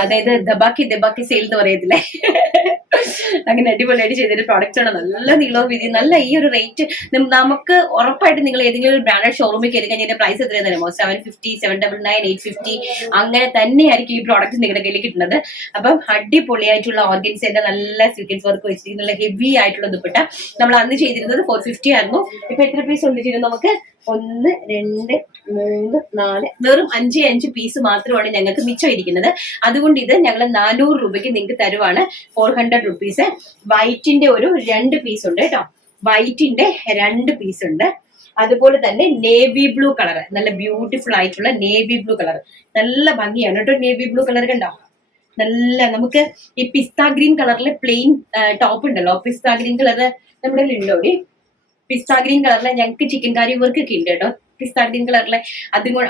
അതായത് ദബാക്കി സെയിൽ എന്ന് പറയത്തില്ലേ, അങ്ങനെ അടിപൊളിയായിട്ട് ചെയ്തൊരു പ്രോഡക്റ്റ് ആണ്. നല്ല നീളവും വീതി, നല്ല ഈ ഒരു റേറ്റ് നമുക്ക് ഉറപ്പായിട്ട് നിങ്ങൾ ഏതെങ്കിലും ഒരു ബ്രാൻഡഡ് ഷോറൂമിൽ കയറി കഴിഞ്ഞാൽ പ്രൈസ് എത്രയെന്ന് അറിയാമോ? 750, 799, 850 അങ്ങനെ തന്നെയായിരിക്കും ഈ പ്രോഡക്റ്റ് നിങ്ങളുടെ കയ്യിൽ കിട്ടുന്നത്. അപ്പം അടിപൊളിയായിട്ടുള്ള ഓർഗൻസേന്റെ നല്ല സീക്വൻസ് വർക്ക് വെച്ചിരിക്കുന്ന ഹെവി ആയിട്ടുള്ള ദുപ്പട്ട. നമ്മൾ അന്ന് ചെയ്തിരുന്നത് 450 ആയിരുന്നു. ഇപ്പൊ എത്ര പീസ് ഒന്നിച്ചിരുന്നു? നമുക്ക് 1, 2, 3, 4 വെറും 5 പീസ് മാത്രമാണ് ഞങ്ങൾക്ക് മിച്ചം ഇരിക്കുന്നത്. അതുകൊണ്ട് ഇത് ഞങ്ങൾ 400 രൂപയ്ക്ക് നിങ്ങൾക്ക് തരുവാണ്. 400 റുപ്പീസ്. വൈറ്റിന്റെ ഒരു 2 പീസ് ഉണ്ട് കേട്ടോ. വൈറ്റിന്റെ 2 പീസ് ഉണ്ട്. അതുപോലെ തന്നെ നേവി ബ്ലൂ കളർ, നല്ല ബ്യൂട്ടിഫുൾ ആയിട്ടുള്ള നേവി ബ്ലൂ കളർ, നല്ല ഭംഗിയാണ് കേട്ടോ. നേവി ബ്ലൂ കളർ കണ്ടോ, നല്ല നമുക്ക് ഈ പിസ്ത ഗ്രീൻ കളറിലെ പ്ലെയിൻ ടോപ്പ് ഉണ്ടല്ലോ, പിസ്ത ഗ്രീൻ കളർ നമ്മുടെ ഉണ്ടോടി. പിസ്ത ഗ്രീൻ കളറിലെ ഞങ്ങൾക്ക് ചിക്കൻ കറി വർക്ക് ഒക്കെ ഉണ്ട് കേട്ടോ. പിസ്ത ഗ്രീൻ കളറിലെ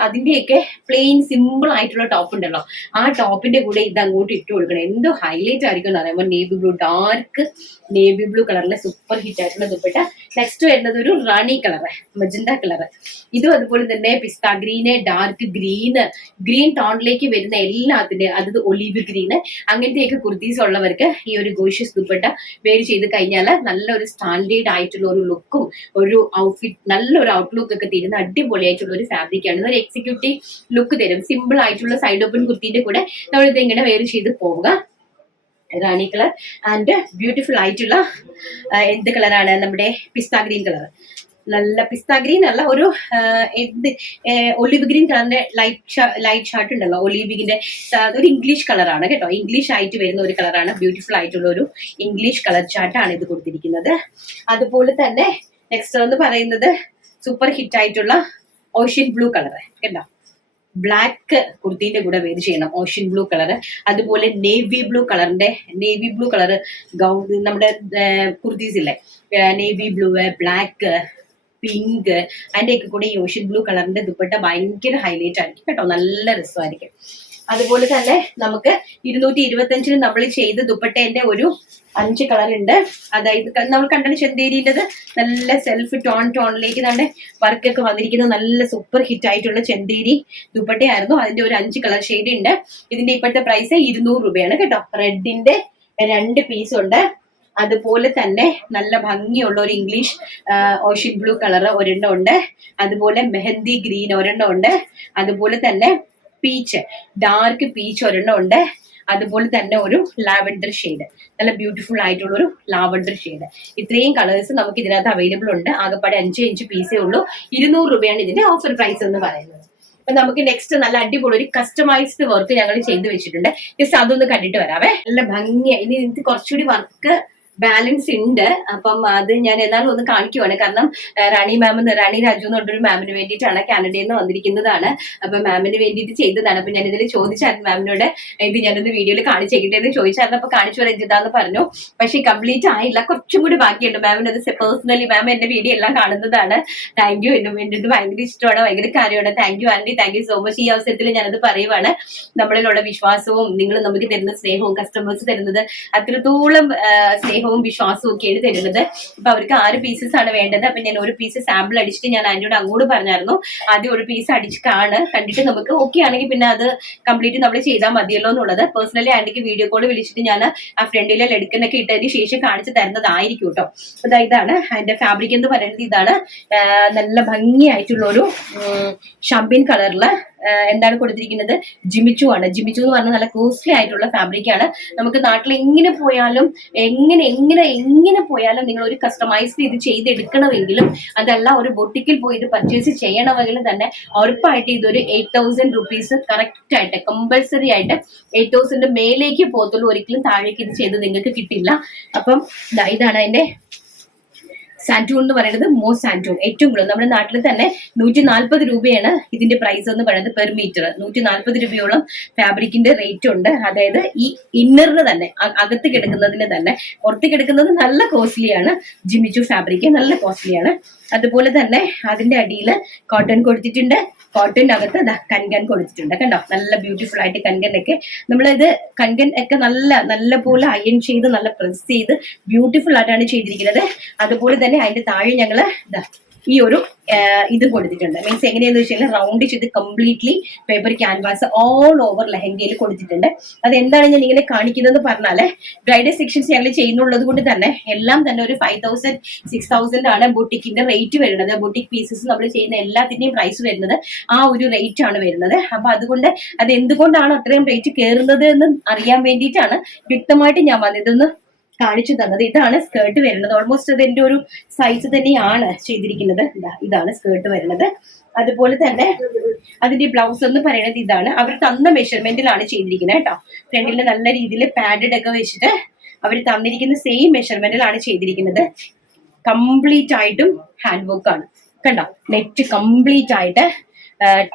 അതിന്റെയൊക്കെ പ്ലെയിൻ സിമ്പിൾ ആയിട്ടുള്ള ടോപ്പ് ഉണ്ടല്ലോ, ആ ടോപ്പിന്റെ കൂടെ ഇത് അങ്ങോട്ട് ഇട്ട് കൊടുക്കണം. എന്തോ ഹൈലൈറ്റ് ആയിരിക്കും എന്ന് പറയുമ്പോൾ navy blue, dark navy blue കളറിലെ സൂപ്പർ ഹിറ്റ് ആയിട്ടുള്ള ദുപ്പട്ട. നെക്സ്റ്റ് വരുന്നത് ഒരു റാണി കളറ്, മജന്ത കളറ്. ഇതും അതുപോലെ തന്നെ പിസ്ത ഗ്രീന്, ഡാർക്ക് ഗ്രീൻ ടോണിലേക്ക് വരുന്ന എല്ലാത്തിന്റെ, അത് ഒലീവ് ഗ്രീന്, അങ്ങനത്തെയൊക്കെ കുർത്തീസ് ഉള്ളവർക്ക് ഈ ഒരു ഗോഷ്യസ് ദുപ്പട്ട വെയർ ചെയ്ത് കഴിഞ്ഞാൽ നല്ലൊരു സ്റ്റാൻഡേർഡ് ആയിട്ടുള്ള ഒരു ലുക്കും ഒരു ഔട്ട്ഫിറ്റ്, നല്ലൊരു ഔട്ട്ലുക്ക് ഒക്കെ തരുന്ന അടിപൊളിയായിട്ടുള്ള ഒരു ഫാബ്രിക് ആണ്. ഒരു എക്സിക്യൂട്ടീവ് ലുക്ക് തരും. സിമ്പിൾ ആയിട്ടുള്ള സൈഡ് ഓപ്പൺ കുർത്തിന്റെ കൂടെ നമ്മളിത് ഇങ്ങനെ വെയർ ചെയ്ത് പോവുക. റാണി കളർ ആൻഡ് ബ്യൂട്ടിഫുൾ ആയിട്ടുള്ള എന്ത് കളറാണ്? നമ്മുടെ പിസ്ത ഗ്രീൻ കളർ. നല്ല പിസ്ത ഗ്രീൻ അല്ല, ഒരു ഒലിവ് ഗ്രീൻ കളറിന്റെ ലൈറ്റ് ഷാർട്ട് ഉണ്ടല്ലോ, ഒലിവിന്റെ ഒരു ഇംഗ്ലീഷ് കളറാണ് കേട്ടോ. ഇംഗ്ലീഷ് ആയിട്ട് വരുന്ന ഒരു കളറാണ്. ബ്യൂട്ടിഫുൾ ആയിട്ടുള്ള ഒരു ഇംഗ്ലീഷ് കളർ ചാർട്ടാണ് ഇത് കൊടുത്തിരിക്കുന്നത്. അതുപോലെ തന്നെ നെക്സ്റ്റ് എന്ന് പറയുന്നത് സൂപ്പർ ഹിറ്റ് ആയിട്ടുള്ള ഓഷ്യൻ ബ്ലൂ കളർ കേട്ടോ. ബ്ലാക്ക് കുർത്തിന്റെ കൂടെ വെയർ ചെയ്യണം, ഓഷ്യൻ ബ്ലൂ കളർ. അതുപോലെ നേവി ബ്ലൂ കളർ നമ്മുടെ കുർത്തീസ് ഇല്ലേ, നേവി ബ്ലൂ, ബ്ലാക്ക്, പിങ്ക്, അതിന്റെയൊക്കെ കൂടെ ഈ ഓഷ്യൻ ബ്ലൂ കളറിന്റെ ദുപ്പട്ട ഭയങ്കര ഹൈലൈറ്റ് ആയിരിക്കും കേട്ടോ, നല്ല രസമായിരിക്കും. അതുപോലെ തന്നെ നമുക്ക് 225 നമ്മൾ ചെയ്ത ദുപ്പട്ടേന്റെ ഒരു 5 കളർ ഉണ്ട്. അതായത് നമ്മൾ കണ്ടത് ചെന്തേരിൻ്റെത് നല്ല സെൽഫ് ടോണിലേക്ക് തന്നെ വർക്കൊക്കെ വന്നിരിക്കുന്ന നല്ല സൂപ്പർ ഹിറ്റ് ആയിട്ടുള്ള ചെന്തേരി ദുപ്പട്ടയായിരുന്നു. അതിന്റെ ഒരു 5 കളർ ഷെയ്ഡ് ഉണ്ട്. ഇതിന്റെ ഇപ്പോഴത്തെ പ്രൈസ് 200 രൂപയാണ് കേട്ടോ. റെഡിന്റെ 2 പീസ് ഉണ്ട്. അതുപോലെ തന്നെ നല്ല ഭംഗിയുള്ള ഒരു ഇംഗ്ലീഷ് ഓഷ്യൻ ബ്ലൂ കളർ ഒരെണ്ണം ഉണ്ട്. അതുപോലെ മെഹന്തി ഗ്രീൻ ഒരെണ്ണം ഉണ്ട്. അതുപോലെ തന്നെ പീച്ച്, ഡാർക്ക് പീച്ച് ഒരെണ്ണം ഉണ്ട്. അതുപോലെ തന്നെ ഒരു ലാവൻഡർ ഷെയ്ഡ്, നല്ല ബ്യൂട്ടിഫുൾ ആയിട്ടുള്ള ഒരു ലാവൻഡർ ഷെയ്ഡ്. ഇത്രയും കളേഴ്സ് നമുക്ക് ഇതിനകത്ത് അവൈലബിൾ ഉണ്ട്. ആകെപ്പാടെ 5 പീസേ ഉള്ളൂ. 200 രൂപയാണ് ഇതിന്റെ ഓഫർ പ്രൈസ് എന്ന് പറയുന്നത്. അപ്പൊ നമുക്ക് നെക്സ്റ്റ് നല്ല അടിപൊളി ഒരു കസ്റ്റമൈസ്ഡ് വർക്ക് ഞങ്ങൾ ചെയ്ത് വെച്ചിട്ടുണ്ട്. ജസ്റ്റ് അതൊന്ന് കണ്ടിട്ട് വരാവേ. നല്ല ഭംഗിയായി. ഇനി ഇത് കുറച്ചുകൂടി വർക്ക് ബാലൻസ് ഉണ്ട്. അപ്പം അത് ഞാൻ എന്നാലും ഒന്ന് കാണിക്കുവാണ്. കാരണം റാണി രാജു എന്ന് പറഞ്ഞൊരു മാമിന് വേണ്ടിയിട്ടാണ്, കാനഡയിൽ നിന്ന് വന്നിരിക്കുന്നതാണ്. അപ്പൊ മാമിന് വേണ്ടിയിട്ട് ചെയ്തതാണ്. അപ്പൊ ഞാൻ ഇതിൽ ചോദിച്ചായിരുന്നു മാമിനോട്, ഇത് ഞാനൊന്ന് വീഡിയോയിൽ കാണിച്ചേക്കിട്ടെ എന്ന് ചോദിച്ചായിരുന്നു. അപ്പൊ കാണിച്ചു രഞ്ജിതാന്ന് പറഞ്ഞു. പക്ഷെ കംപ്ലീറ്റ് ആയില്ല, കുറച്ചും കൂടി ബാക്കിയുണ്ട്. മാമിന് അത് പേഴ്സണലി മാം എന്റെ വീഡിയോ എല്ലാം കാണുന്നതാണ്. Thank you. എന്റെ ഭയങ്കര ഇഷ്ടമാണ്, ഭയങ്കര കാര്യമാണ്. Thank you aunty, thank you so much. ഈ അവസരത്തിൽ ഞാനത് പറയുവാണ്. നമ്മളിലുള്ള വിശ്വാസവും നിങ്ങൾ നമുക്ക് തരുന്ന സ്നേഹവും, കസ്റ്റമേഴ്സ് തരുന്നത് അത്രത്തോളം സ്നേഹവും വിശ്വാസവും ഒക്കെയാണ് തരുന്നത്. അപ്പൊ അവർക്ക് 6 പീസസ് ആണ് വേണ്ടത്. അപ്പൊ ഞാൻ ഒരു പീസ് സാമ്പിൾ അടിച്ചിട്ട് ഞാൻ ആന്റിയോട് അങ്ങോട്ട് പറഞ്ഞായിരുന്നു, ആദ്യം ഒരു പീസ് അടിച്ച് കണ്ടിട്ട് നമുക്ക് ഓക്കെ ആണെങ്കിൽ പിന്നെ അത് കംപ്ലീറ്റ് നമ്മൾ ചെയ്താൽ മതിയല്ലോ എന്നുള്ളത്. പേഴ്സണലി ആന്റിക്ക് വീഡിയോ കോൾ വിളിച്ചിട്ട് ഞാൻ ആ ഫ്രണ്ടിലെ ലെടുക്കുന്നൊക്കെ ഇട്ടതിന് ശേഷം കാണിച്ചു തരുന്നതായിരിക്കും കേട്ടോ. അപ്പൊ ഇതാണ് അതിന്റെ ഫാബ്രിക് എന്ന് പറയുന്നത്. ഇതാണ് നല്ല ഭംഗിയായിട്ടുള്ള ഒരു ഷംപിൻ കളറില് എന്താണ് കൊടുത്തിരിക്കുന്നത്, ജിമിച്ചു ആണ്. ജിമിച്ചു എന്ന് പറഞ്ഞാൽ നല്ല കോസ്റ്റ്ലി ആയിട്ടുള്ള ഫാബ്രിക് ആണ്. നമുക്ക് നാട്ടിൽ എങ്ങനെ പോയാലും നിങ്ങൾ ഒരു കസ്റ്റമൈസ് ചെയ്തെടുക്കണമെങ്കിലും അതല്ല ഒരു ബൊട്ടിക്കിൽ പോയി ഇത് പർച്ചേസ് ചെയ്യണമെങ്കിലും തന്നെ ഉറപ്പായിട്ട് ഇതൊരു 8000 റുപ്പീസ് കറക്റ്റ് ആയിട്ട് കമ്പൽസറി ആയിട്ട് 8000 മേലേക്ക് പോകത്തുള്ളൂ. ഒരിക്കലും താഴേക്ക് ഇത് ചെയ്ത് നിങ്ങൾക്ക് കിട്ടില്ല. അപ്പം ഇതാണ് അതിന്റെ സാൻറ്റൂൺ എന്ന് പറയുന്നത് മോസ്റ്റ് സാൻറ്റൂൺ ഏറ്റവും കൂടുതൽ നമ്മുടെ നാട്ടിൽ തന്നെ 140 രൂപയാണ് ഇതിന്റെ പ്രൈസ് എന്ന് പറയുന്നത് പെർ മീറ്റർ. 140 രൂപയോളം ഫാബ്രിക്കിന്റെ റേറ്റ് ഉണ്ട്. അതായത് ഈ ഇന്നറിന് തന്നെ അകത്ത് കിടക്കുന്നതിന് തന്നെ, പുറത്ത് കിടക്കുന്നത് നല്ല കോസ്റ്റ്ലിയാണ്. ജിമിച്ചു ഫാബ്രിക് നല്ല കോസ്റ്റ്ലിയാണ്. അതുപോലെ തന്നെ അതിന്റെ അടിയിൽ കോട്ടൺ കൊടുത്തിട്ടുണ്ട്. കോട്ടണിനകത്ത് കൻകൻ കൊടുത്തിട്ടുണ്ട്. കണ്ടോ, നല്ല ബ്യൂട്ടിഫുൾ ആയിട്ട് കൻകനൊക്കെ നമ്മളിത് കൻകൻ ഒക്കെ നല്ല പോലെ അയൺ ചെയ്ത് നല്ല പ്രസ് ചെയ്ത് ബ്യൂട്ടിഫുൾ ആയിട്ടാണ് ചെയ്തിരിക്കുന്നത്. അതുപോലെ തന്നെ അതിന്റെ താഴെ ഞങ്ങള് ഈ ഒരു ഇത് കൊടുത്തിട്ടുണ്ട്. മീൻസ് എങ്ങനെയാന്ന് വെച്ചാൽ റൗണ്ട് ചെയ്ത് completely paper canvas all over ലെഹങ്കയിൽ കൊടുത്തിട്ടുണ്ട്. അത് എന്താണ് ഞാൻ ഇങ്ങനെ കാണിക്കുന്നത് പറഞ്ഞാല് ബ്രൈഡൽ സെക്ഷൻസ് ഞങ്ങൾ ചെയ്യുന്നുള്ളത് കൊണ്ട് തന്നെ എല്ലാം തന്നെ ഒരു 5000 6000 ആണ് ബൊട്ടിക്കിന്റെ റേറ്റ് വരുന്നത്. ബൊട്ടിക് പീസസ് നമ്മൾ ചെയ്യുന്ന എല്ലാത്തിന്റെയും പ്രൈസ് വരുന്നത് ആ ഒരു റേറ്റ് ആണ് വരുന്നത്. അപ്പൊ അതുകൊണ്ട് അത് എന്തുകൊണ്ടാണ് അത്രയും റേറ്റ് കയറുന്നത് എന്ന് അറിയാൻ വേണ്ടിയിട്ടാണ് വ്യക്തമായിട്ട് ഞാൻ വന്നതൊന്ന് കാണിച്ചു തന്നത്. ഇതാണ് സ്കേർട്ട് വരുന്നത്. ഓൾമോസ്റ്റ് അത് എന്റെ ഒരു സൈസ് തന്നെയാണ് ചെയ്തിരിക്കുന്നത്. ഇതാണ് സ്കേർട്ട് വരുന്നത്. അതുപോലെ തന്നെ അതിന്റെ ബ്ലൗസ് എന്ന് പറയുന്നത് ഇതാണ്. അവർ തന്ന മെഷർമെന്റിലാണ് ചെയ്തിരിക്കുന്നത് കേട്ടോ. ഫ്രണ്ടിൽ നല്ല രീതിയിൽ പാഡഡ് ഒക്കെ വെച്ചിട്ട് അവർ തന്നിരിക്കുന്ന സെയിം മെഷർമെന്റിലാണ് ചെയ്തിരിക്കുന്നത്. കംപ്ലീറ്റ് ആയിട്ടും ഹാൻഡ് വർക്ക് ആണ്. കണ്ടോ, നെറ്റ് കംപ്ലീറ്റ് ആയിട്ട്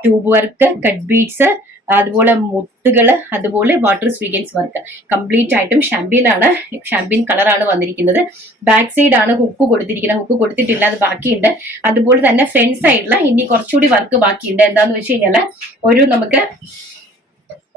ട്യൂബ് വർക്ക്, കട്ട് ബീഡ്സ്, അതുപോലെ മുത്തുകള്, അതുപോലെ വാട്ടർ സ്വീക്കൻസ് വർക്ക് കംപ്ലീറ്റ് ആയിട്ടും ഷാമ്പീൻ ആണ്. ഷാമ്പീൻ കളറാണ് വന്നിരിക്കുന്നത്. ബാക്ക് സൈഡ് ആണ് ഹുക്ക് കൊടുത്തിരിക്കുന്നത്. ഹുക്ക് കൊടുത്തിട്ടില്ല, അത് ബാക്കിയുണ്ട്. അതുപോലെ തന്നെ ഫ്രണ്ട് സൈഡില് ഇനി കുറച്ചുകൂടി വർക്ക് ബാക്കിയുണ്ട്. എന്താന്ന് വെച്ച് കഴിഞ്ഞാല് നമുക്ക്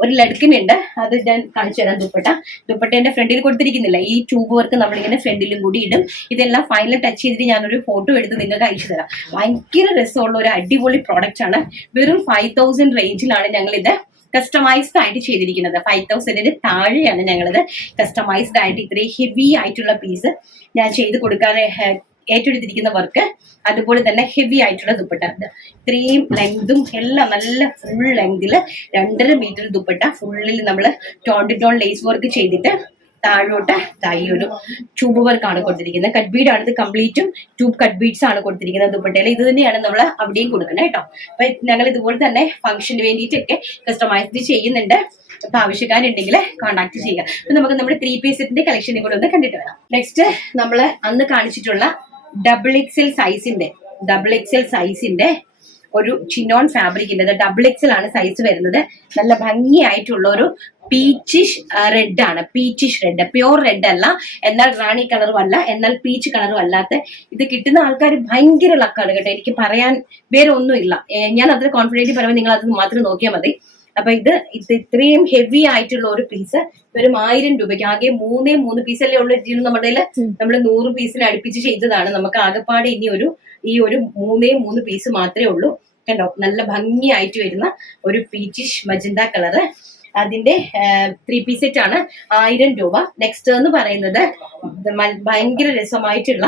ഒരു ലഡ്ക്കിനുണ്ട്, അത് ഞാൻ കാണിച്ചു തരാം. ദുപ്പട്ടേന്റെ ഫ്രണ്ടിൽ കൊടുത്തിരിക്കുന്നില്ല, ഈ ട്യൂബ് വർക്ക് നമ്മളിങ്ങനെ ഫ്രണ്ടിലും കൂടി ഇടും. ഇതെല്ലാം ഫൈനൽ ടച്ച് ചെയ്തിട്ട് ഞാനൊരു ഫോട്ടോ എടുത്ത് നിങ്ങൾക്ക് അയച്ചു തരാം. ഭയങ്കര രസമുള്ള ഒരു അടിപൊളി പ്രോഡക്റ്റ് ആണ്. വെറും 5000 റേഞ്ചിലാണ് ഞങ്ങൾ ഇത് കസ്റ്റമൈസ്ഡ് ആയിട്ട് ചെയ്തിരിക്കുന്നത്. 5000 താഴെയാണ് ഞങ്ങളിത് കസ്റ്റമൈസ്ഡ് ആയിട്ട് ഇത്രയും ഹെവി ആയിട്ടുള്ള പീസ് ഞാൻ ചെയ്ത് കൊടുക്കാൻ ഏറ്റെടുത്തിരിക്കുന്ന വർക്ക്. അതുപോലെ തന്നെ ഹെവി ആയിട്ടുള്ള ദുപ്പട്ട, ഇത്രയും ലെങ്തും എല്ലാം നല്ല ഫുൾ ലെങ്തില് 2.5 മീറ്റർ ദുപ്പട്ട ഫുള്ളിൽ നമ്മൾ tone to tone lace work ചെയ്തിട്ട് താഴോട്ട് ഒരു ട്യൂബ് വർക്ക് ആണ് കൊടുത്തിരിക്കുന്നത്. കട്ട് ബീഡ് ആണ് ഇത് കംപ്ലീറ്റും. ട്യൂബ് കട്ട് ബീഡ്സ് ആണ് കൊടുത്തിരിക്കുന്നത് ദുപ്പട്ടയിൽ. ഇത് തന്നെയാണ് നമ്മൾ അവിടെയും കൊടുക്കുന്നത് കേട്ടോ. അപ്പൊ ഞങ്ങൾ ഇതുപോലെ തന്നെ ഫംഗ്ഷന് വേണ്ടിയിട്ടൊക്കെ കസ്റ്റമൈസ്ഡ് ചെയ്യുന്നുണ്ട്. അപ്പൊ ആവശ്യക്കാരുണ്ടെങ്കിൽ കോൺടാക്ട് ചെയ്യുക. അപ്പൊ നമുക്ക് നമ്മുടെ 3 പീസ് സെറ്റിന്റെ കളക്ഷനും കൂടെ ഒന്ന് കണ്ടിട്ട് വരാം. നെക്സ്റ്റ് നമ്മൾ അന്ന് കാണിച്ചിട്ടുള്ള ഡബിൾ എക്സൽ സൈസിന്റെ ഒരു ചിനോൺ ഫാബ്രിക്കിന്റെ ഡബിൾ എക്സൽ ആണ് സൈസ് വരുന്നത്. നല്ല ഭംഗിയായിട്ടുള്ള ഒരു പീച്ചിഷ് റെഡ് ആണ്. പീച്ചിഷ് റെഡ്, പ്യോർ റെഡ് അല്ല, എന്നാൽ റാണി കളറും അല്ല, എന്നാൽ പീച്ച് കളറും അല്ലാത്ത. ഇത് കിട്ടുന്ന ആൾക്കാർ ഭയങ്കര ലക്കാണ് കേട്ടോ. എനിക്ക് പറയാൻ വേറെ ഒന്നുമില്ല. ഞാൻ അത്ര കോൺഫിഡൻറ്റ് പറയുമ്പോൾ നിങ്ങൾ അത് മാത്രം നോക്കിയാൽ മതി. അപ്പൊ ഇത് ഇത്രയും ഹെവി ആയിട്ടുള്ള ഒരു പീസ് വെറും 1000 രൂപയ്ക്ക്. ആകെ 3 പീസല്ലേ ഉള്ളൂ. നമ്മുടെ നമ്മൾ 100 പീസിന് അടുപ്പിച്ച് ചെയ്തതാണ്. നമുക്ക് ആകെപ്പാടെ ഇനി ഈ ഒരു 3 പീസ് മാത്രമേ ഉള്ളൂ. കണ്ടോ, നല്ല ഭംഗിയായിട്ട് വരുന്ന ഒരു പീച്ചിഷ് മജന്ത കളറ്. അതിന്റെ 3 പീസ് സെറ്റ് ആണ് 1000 രൂപ. നെക്സ്റ്റ് എന്ന് പറയുന്നത് ഭയങ്കര രസമായിട്ടുള്ള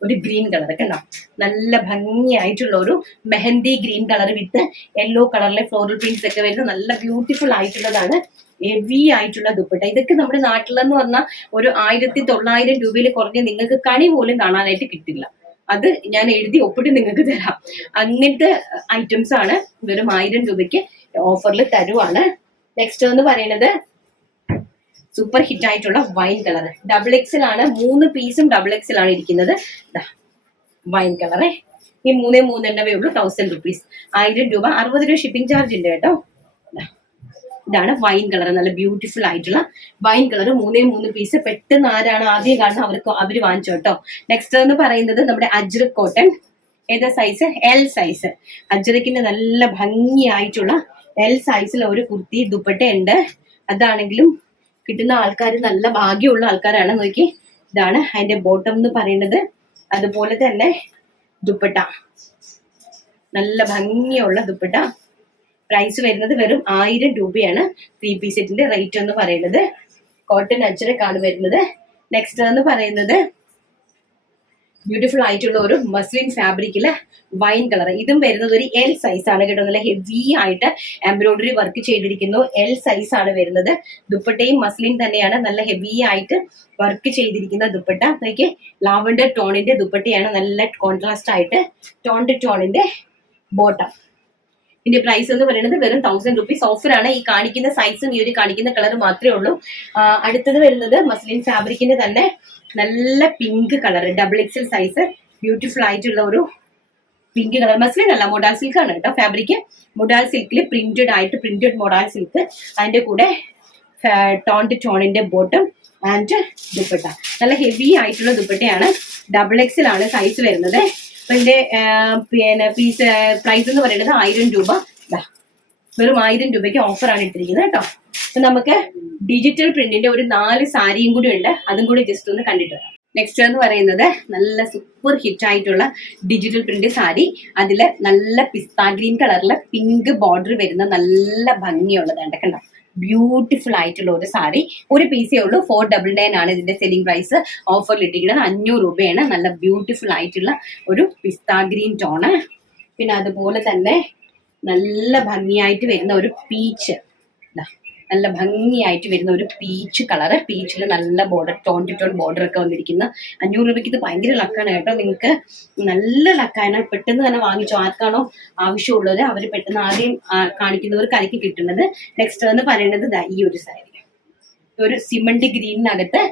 ഒരു ഗ്രീൻ കളർ. കണ്ടോ, നല്ല ഭംഗിയായിട്ടുള്ള ഒരു മെഹന്തി ഗ്രീൻ കളർ വിത്ത് യെല്ലോ കളറിലെ ഫ്ലോറൽ പ്രിന്റ്സ് ഒക്കെ വരുന്ന നല്ല ബ്യൂട്ടിഫുൾ ആയിട്ടുള്ളതാണ്. ഹെവി ആയിട്ടുള്ള ദുപ്പട്ട. ഇതൊക്കെ നമ്മുടെ നാട്ടിലെന്ന് പറഞ്ഞാൽ ഒരു 1900 രൂപയിൽ കുറഞ്ഞ് നിങ്ങൾക്ക് കണി പോലും കാണാനായിട്ട് കിട്ടില്ല. അത് ഞാൻ എഴുതി ഒപ്പിട്ട് നിങ്ങൾക്ക് തരാം. അങ്ങനത്തെ ഐറ്റംസ് ആണ്. വെറും 1000 രൂപയ്ക്ക് ഓഫറിൽ തരുവാണ്. നെക്സ്റ്റ് എന്ന് പറയുന്നത് സൂപ്പർ ഹിറ്റ് ആയിട്ടുള്ള വൈൻ കളർ. ഡബിൾ എക്സൽ ആണ്. 3 പീസും ഡബിൾ എക്സൽ ആണ് ഇരിക്കുന്നത്. വൈൻ കളറേ. ഈ 3 എണ്ണവേ ഉള്ളൂ. 1000 റുപ്പീസ്. 1000 രൂപ. 60 രൂപ ഷിപ്പിംഗ് ചാർജ് ഉണ്ട് കേട്ടോ. ഇതാണ് വൈൻ കളർ. നല്ല ബ്യൂട്ടിഫുൾ ആയിട്ടുള്ള വൈൻ കളർ. 3 പീസ്. പെട്ടെന്ന് ആരാണ് ആദ്യം കാണുന്നത് അവര് വാങ്ങിച്ചോ കേട്ടോ. നെക്സ്റ്റ് എന്ന് പറയുന്നത് നമ്മുടെ അജ്രക് കോട്ടൺ. ഏതാ സൈസ്? L size. അജ്രക്കിന്റെ നല്ല ഭംഗിയായിട്ടുള്ള എൽ സൈസിൽ ഒരു കുർത്തി ദുപ്പട്ട ഉണ്ട്. അതാണെങ്കിലും കിട്ടുന്ന ആൾക്കാർ നല്ല ഭാഗ്യമുള്ള ആൾക്കാരാണ്. നോക്കി, ഇതാണ് അതിന്റെ ബോട്ടം എന്ന് പറയുന്നത്. അതുപോലെ തന്നെ ദുപ്പട്ട, നല്ല ഭംഗിയുള്ള ദുപ്പട്ട. പ്രൈസ് വരുന്നത് വെറും 1000 രൂപയാണ്. 3 പീസ് സെറ്റിന്റെ റേറ്റ് എന്ന് പറയുന്നത്. കോട്ടൺ അജ്രക്കാണ് വരുന്നത്. നെക്സ്റ്റ് എന്ന് പറയുന്നത് ബ്യൂട്ടിഫുൾ ആയിട്ടുള്ള ഒരു മസ്ലിൻ ഫാബ്രിക്കില് വൈൻ കളർ. ഇതും വരുന്നത് ഒരു എൽ സൈസ് ആണ് കേട്ടോ. നല്ല ഹെവി ആയിട്ട് എംബ്രോയിഡറി വർക്ക് ചെയ്തിരിക്കുന്നു. എൽ സൈസ് ആണ് വരുന്നത്. ദുപ്പട്ടയും മസ്ലിൻ തന്നെയാണ്. നല്ല ഹെവി ആയിട്ട് വർക്ക് ചെയ്തിരിക്കുന്ന ദുപ്പട്ട. നോക്കിയേ, ലാവൻഡർ ടോണിന്റെ ദുപ്പട്ടയാണ്. നല്ല കോൺട്രാസ്റ്റ് ആയിട്ട് ടോൺ ടു ടോണിന്റെ ബോട്ടം. ഇതിന്റെ പ്രൈസ് എന്ന് പറയുന്നത് വെറും 1000 റുപ്പീസ്. ഓഫറാണ്. ഈ കാണിക്കുന്ന സൈസും ഈ ഒരു കാണിക്കുന്ന കളർ മാത്രമേ ഉള്ളൂ. അടുത്തത് വരുന്നത് മസ്ലിൻ ഫാബ്രിക്കിന്റെ തന്നെ നല്ല pink colour. Double XL size beautiful ആയിട്ടുള്ള ഒരു പിങ്ക് കളർ, മസ്ലിൻ അല്ല മൊഡാൾ സിൽക്ക് ആണ് കേട്ടോ ഫാബ്രിക്. മൊഡാൾ സിൽക്കിൽ പ്രിന്റഡ് മൊഡാൾ സിൽക്ക്, അതിന്റെ കൂടെ ടോണിന്റെ ബോട്ടം ആൻഡ് ദുപ്പട്ട. നല്ല ഹെവി ആയിട്ടുള്ള ദുപ്പട്ടയാണ്. XXL ആണ് സൈസ് വരുന്നത്. അപ്പൊ ഇതിന്റെ പീസ് പ്രൈസ് എന്ന് പറയുന്നത് 1000 രൂപ. വെറും 1000 രൂപയ്ക്ക് ഓഫറാണ് ഇട്ടിരിക്കുന്നത് കേട്ടോ. അപ്പൊ നമുക്ക് ഡിജിറ്റൽ പ്രിന്റിന്റെ ഒരു 4 സാരിയും കൂടി ഉണ്ട്, അതും കൂടി ജസ്റ്റ് ഒന്ന് കണ്ടിട്ട് വരാം. നെക്സ്റ്റ് എന്ന് പറയുന്നത് നല്ല സൂപ്പർ ഹിറ്റ് ആയിട്ടുള്ള ഡിജിറ്റൽ പ്രിന്റ് സാരി. അതില് നല്ല പിസ്ത ഗ്രീൻ കളറിലെ പിങ്ക് ബോർഡർ വരുന്ന നല്ല ഭംഗിയുള്ളത് കണ്ടോ, ബ്യൂട്ടിഫുൾ ആയിട്ടുള്ള ഒരു സാരി. ഒരു പീസേ ഉള്ളൂ, 499 ആണ് ഇതിന്റെ സെല്ലിംഗ് പ്രൈസ്. ഓഫറിൽ ഇട്ടിരിക്കുന്നത് 500 രൂപയാണ്. നല്ല ബ്യൂട്ടിഫുൾ ആയിട്ടുള്ള ഒരു പിസ്ത ഗ്രീൻ ടോണ്. പിന്നെ അതുപോലെ തന്നെ നല്ല ഭംഗിയായിട്ട് വരുന്ന ഒരു പീച്ച്, നല്ല ഭംഗിയായിട്ട് വരുന്ന ഒരു പീച്ച് കളറ്. പീച്ചിൽ നല്ല ബോർഡർ, ടോൺ ബോർഡർ ഒക്കെ വന്നിരിക്കുന്ന 500 രൂപയ്ക്ക് ഇത് ഭയങ്കര ലക്കാണ് കേട്ടോ. നിങ്ങൾക്ക് നല്ല ലക്കാണ്. പെട്ടെന്ന് തന്നെ വാങ്ങിച്ചോ. ആർക്കാണോ ആവശ്യമുള്ളത് അവർ പെട്ടെന്ന് ആദ്യം കാണിക്കുന്നവർക്കായിരിക്കും കിട്ടുന്നത്. നെക്സ്റ്റ് എന്ന് പറയുന്നത് ഈ ഒരു സാരി, ഒരു സിമന്റ് ഗ്രീനിനകത്ത്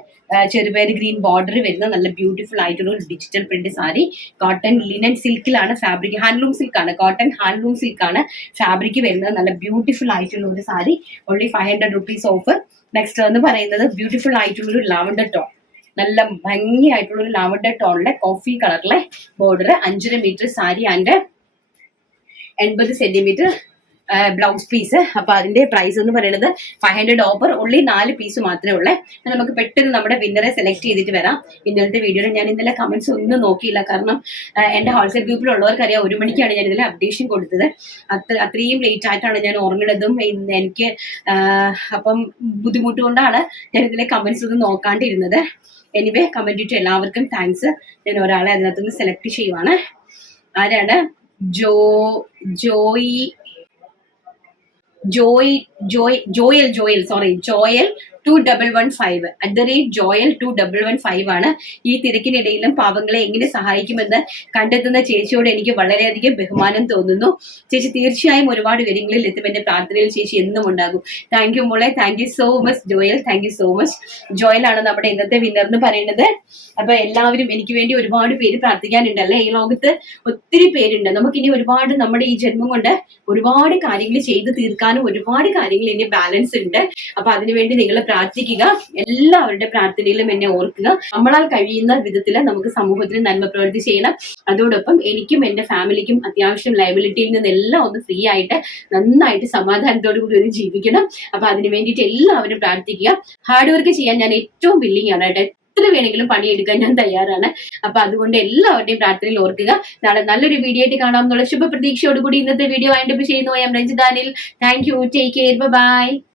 ചെറുപയർ ഗ്രീൻ ബോർഡർ വരുന്ന നല്ല ബ്യൂട്ടിഫുൾ ആയിട്ടുള്ള ഒരു digital print sari. Cotton linen സിൽക്കിലാണ് ഫാബ്രിക്, ഹാൻഡ്ലൂം സിൽക്കാണ്, കോട്ടൺ ഹാൻഡ്ലൂം സിൽക്കാണ് ഫാബ്രിക് വരുന്നത്. നല്ല ബ്യൂട്ടിഫുൾ ആയിട്ടുള്ള ഒരു sari. Only 500 rupees offer. Next എന്ന് പറയുന്നത് ബ്യൂട്ടിഫുൾ ആയിട്ടുള്ള ഒരു ലാവൻഡർ ടോൺ, നല്ല ഭംഗിയായിട്ടുള്ള ഒരു ലാവൻഡർ ടോണിലെ കോഫി കളറിലെ border, 5.5 metre sari and 80 centimetre blouse piece. അപ്പൊ അതിന്റെ പ്രൈസ് എന്ന് പറയുന്നത് 500 ഓഫർ. ഓൺലി 4 പീസ് മാത്രമേ ഉള്ളേ. നമുക്ക് പെട്ടെന്ന് നമ്മുടെ വിന്നറെ സെലക്ട് ചെയ്തിട്ട് വരാം. ഇന്നലത്തെ വീഡിയോയിൽ ഞാൻ ഇന്നലെ കമന്റ്സ് ഒന്നും നോക്കിയില്ല, കാരണം എന്റെ ഹോൾസെയിൽ ഗ്രൂപ്പിലുള്ളവർക്കറിയാം 1 മണിക്കാണ് ഞാൻ ഇതിൽ അപ്ഡേഷൻ കൊടുത്തത്. അത്രയും ലേറ്റ് ആയിട്ടാണ് ഞാൻ ഓർമ്മയുള്ളതും. എനിക്ക് അപ്പം ബുദ്ധിമുട്ട് കൊണ്ടാണ് ഞാൻ ഇതിലെ കമന്റ്സ് ഒന്നും നോക്കാണ്ടിരുന്നത്. എനിവേ കമന്റ് ഇട്ട് എല്ലാവർക്കും താങ്ക്സ്. ഞാൻ ഒരാളെ അതിനകത്തുനിന്ന് സെലക്ട് ചെയ്യുവാണ്. ആരാണ്? ജോയൽ 2115 @Joyel2115 ആണ്. ഈ തിരക്കിനിടയിലും പാവങ്ങളെ എങ്ങനെ സഹായിക്കുമെന്ന് കണ്ടെത്തുന്ന ചേച്ചിയോട് എനിക്ക് വളരെയധികം ബഹുമാനം തോന്നുന്നു. ചേച്ചി തീർച്ചയായും ഒരുപാട് കാര്യങ്ങളിൽ എത്തും. എന്റെ പ്രാർത്ഥനയിൽ ചേച്ചി എന്നും ഉണ്ടാകും. താങ്ക് യു മോളെ, thank you so much Joel, thank you so much. Joel ആണ് നമ്മുടെ ഇന്നത്തെ വിന്നർ എന്ന് പറയുന്നത്. അപ്പൊ എല്ലാവരും എനിക്ക് വേണ്ടി ഒരുപാട് പേര് പ്രാർത്ഥിക്കാനുണ്ടല്ലേ. ഈ ലോകത്ത് ഒത്തിരി പേരുണ്ട്. നമുക്കിനി ഒരുപാട് നമ്മുടെ ഈ ജന്മം കൊണ്ട് ഒരുപാട് കാര്യങ്ങൾ ചെയ്ത് തീർക്കാനും ഒരുപാട് കാര്യങ്ങൾ ഇനി ബാലൻസ് ഉണ്ട്. അപ്പൊ അതിനുവേണ്ടി നിങ്ങൾ പ്രാർത്ഥിക്കുക. എല്ലാവരുടെ പ്രാർത്ഥനയിലും എന്നെ ഓർക്കുക. നമ്മളാൽ കഴിയുന്ന വിധത്തിൽ നമുക്ക് സമൂഹത്തിന് നന്മ പ്രവൃത്തി ചെയ്യണം. അതോടൊപ്പം എനിക്കും എന്റെ ഫാമിലിക്കും അത്യാവശ്യം ലയബിലിറ്റിയിൽ നിന്നെല്ലാം ഒന്ന് ഫ്രീ ആയിട്ട് നന്നായിട്ട് സമാധാനത്തോടു കൂടി ഒന്ന് ജീവിക്കണം. അപ്പൊ അതിന് വേണ്ടിയിട്ട് എല്ലാവരും പ്രാർത്ഥിക്കുക. ഹാർഡ് വർക്ക് ചെയ്യാൻ ഞാൻ ഏറ്റവും വില്ലിങ് ആണ് കേട്ടോ. എത്ര വേണമെങ്കിലും പണിയെടുക്കാൻ ഞാൻ തയ്യാറാണ്. അപ്പൊ അതുകൊണ്ട് എല്ലാവരുടെയും പ്രാർത്ഥനയിൽ ഓർക്കുക. നാളെ നല്ലൊരു വീഡിയോ ആയിട്ട് കാണാം എന്നുള്ള ശുഭ പ്രതീക്ഷയോടുകൂടി ഇന്നത്തെ വീഡിയോ വൈൻഡ് അപ്പ് ചെയ്യുന്നു. I am Ranjitha Anil. Thank you. Take care. By.